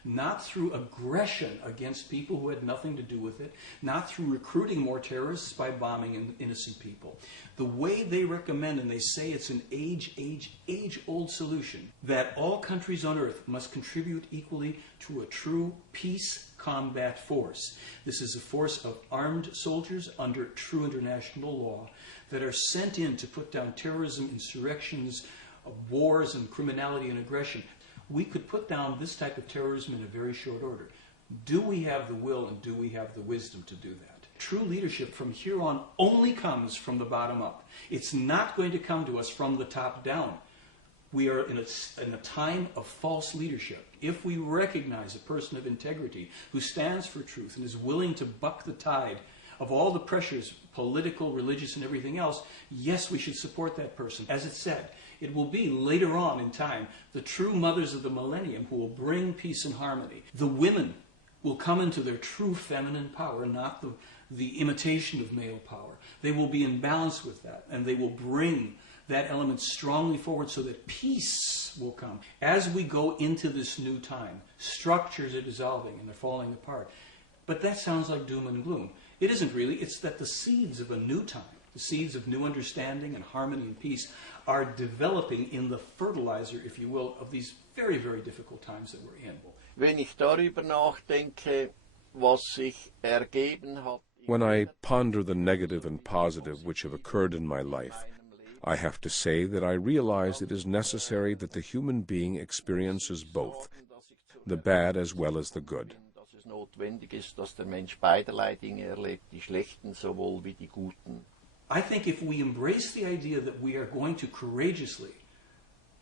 Not through aggression against people who had nothing to do with it, not through recruiting more terrorists by bombing innocent people. The way they recommend, and they say it's an age-old solution, that all countries on earth must contribute equally to a true peace combat force. This is a force of armed soldiers under true international law that are sent in to put down terrorism, insurrections, wars, and criminality and aggression. We could put down this type of terrorism in a very short order. Do we have the will and do we have the wisdom to do that? True leadership from here on only comes from the bottom up. It's not going to come to us from the top down. We are in a time of false leadership. If we recognize a person of integrity who stands for truth and is willing to buck the tide of all the pressures, political, religious, and everything else, yes, we should support that person. As it said, it will be later on in time the true mothers of the millennium who will bring peace and harmony. The women will come into their true feminine power, not the imitation of male power. They will be in balance with that, and they will bring that element strongly forward so that peace will come. As we go into this new time, structures are dissolving and they're falling apart. But that sounds like doom and gloom. It isn't really. It's that the seeds of a new time, the seeds of new understanding and harmony and peace are developing in the fertilizer, if you will, of these very, very difficult times that we're in. Wenn ich darüber nachdenke, was sich ergeben hat. When I ponder the negative and positive which have occurred in my life, I have to say that I realize it is necessary that the human being experiences both, the bad as well as the good. Dass es notwendig ist, dass der Mensch beiderlei Dinge erlebt, die schlechten sowohl wie die guten. I think if we embrace the idea that we are going to courageously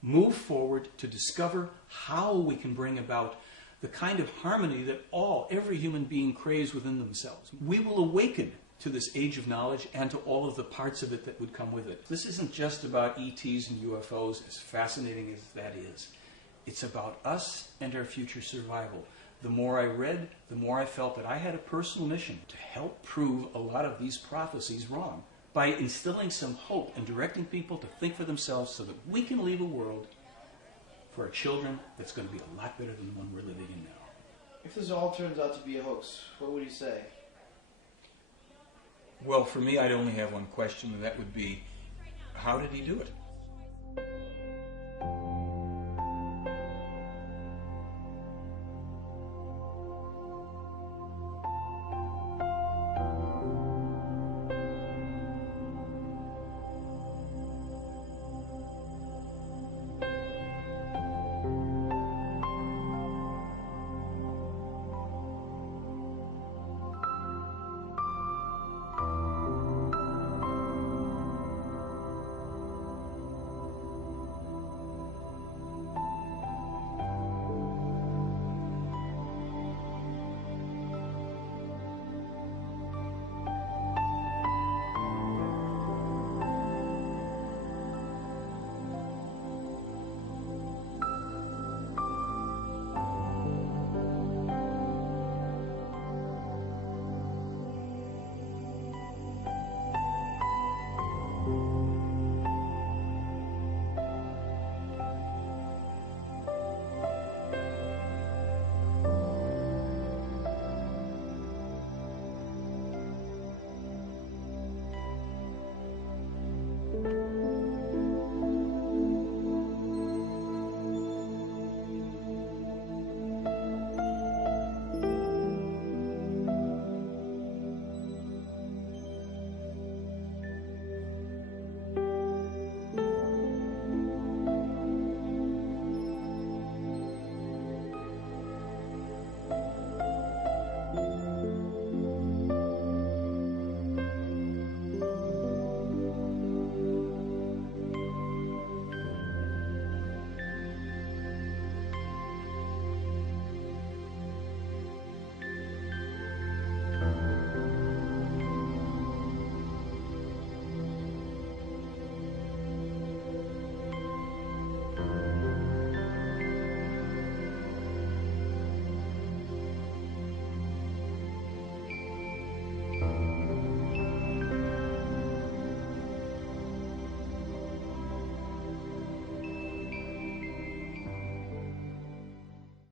move forward to discover how we can bring about the kind of harmony that every human being craves within themselves, we will awaken to this age of knowledge and to all of the parts of it that would come with it. This isn't just about ETs and UFOs, as fascinating as that is. It's about us and our future survival. The more I read, the more I felt that I had a personal mission to help prove a lot of these prophecies wrong, by instilling some hope and directing people to think for themselves so that we can leave a world for our children that's going to be a lot better than the one we're living in now. If this all turns out to be a hoax, what would you say? Well, for me, I'd only have one question, and that would be, how did he do it?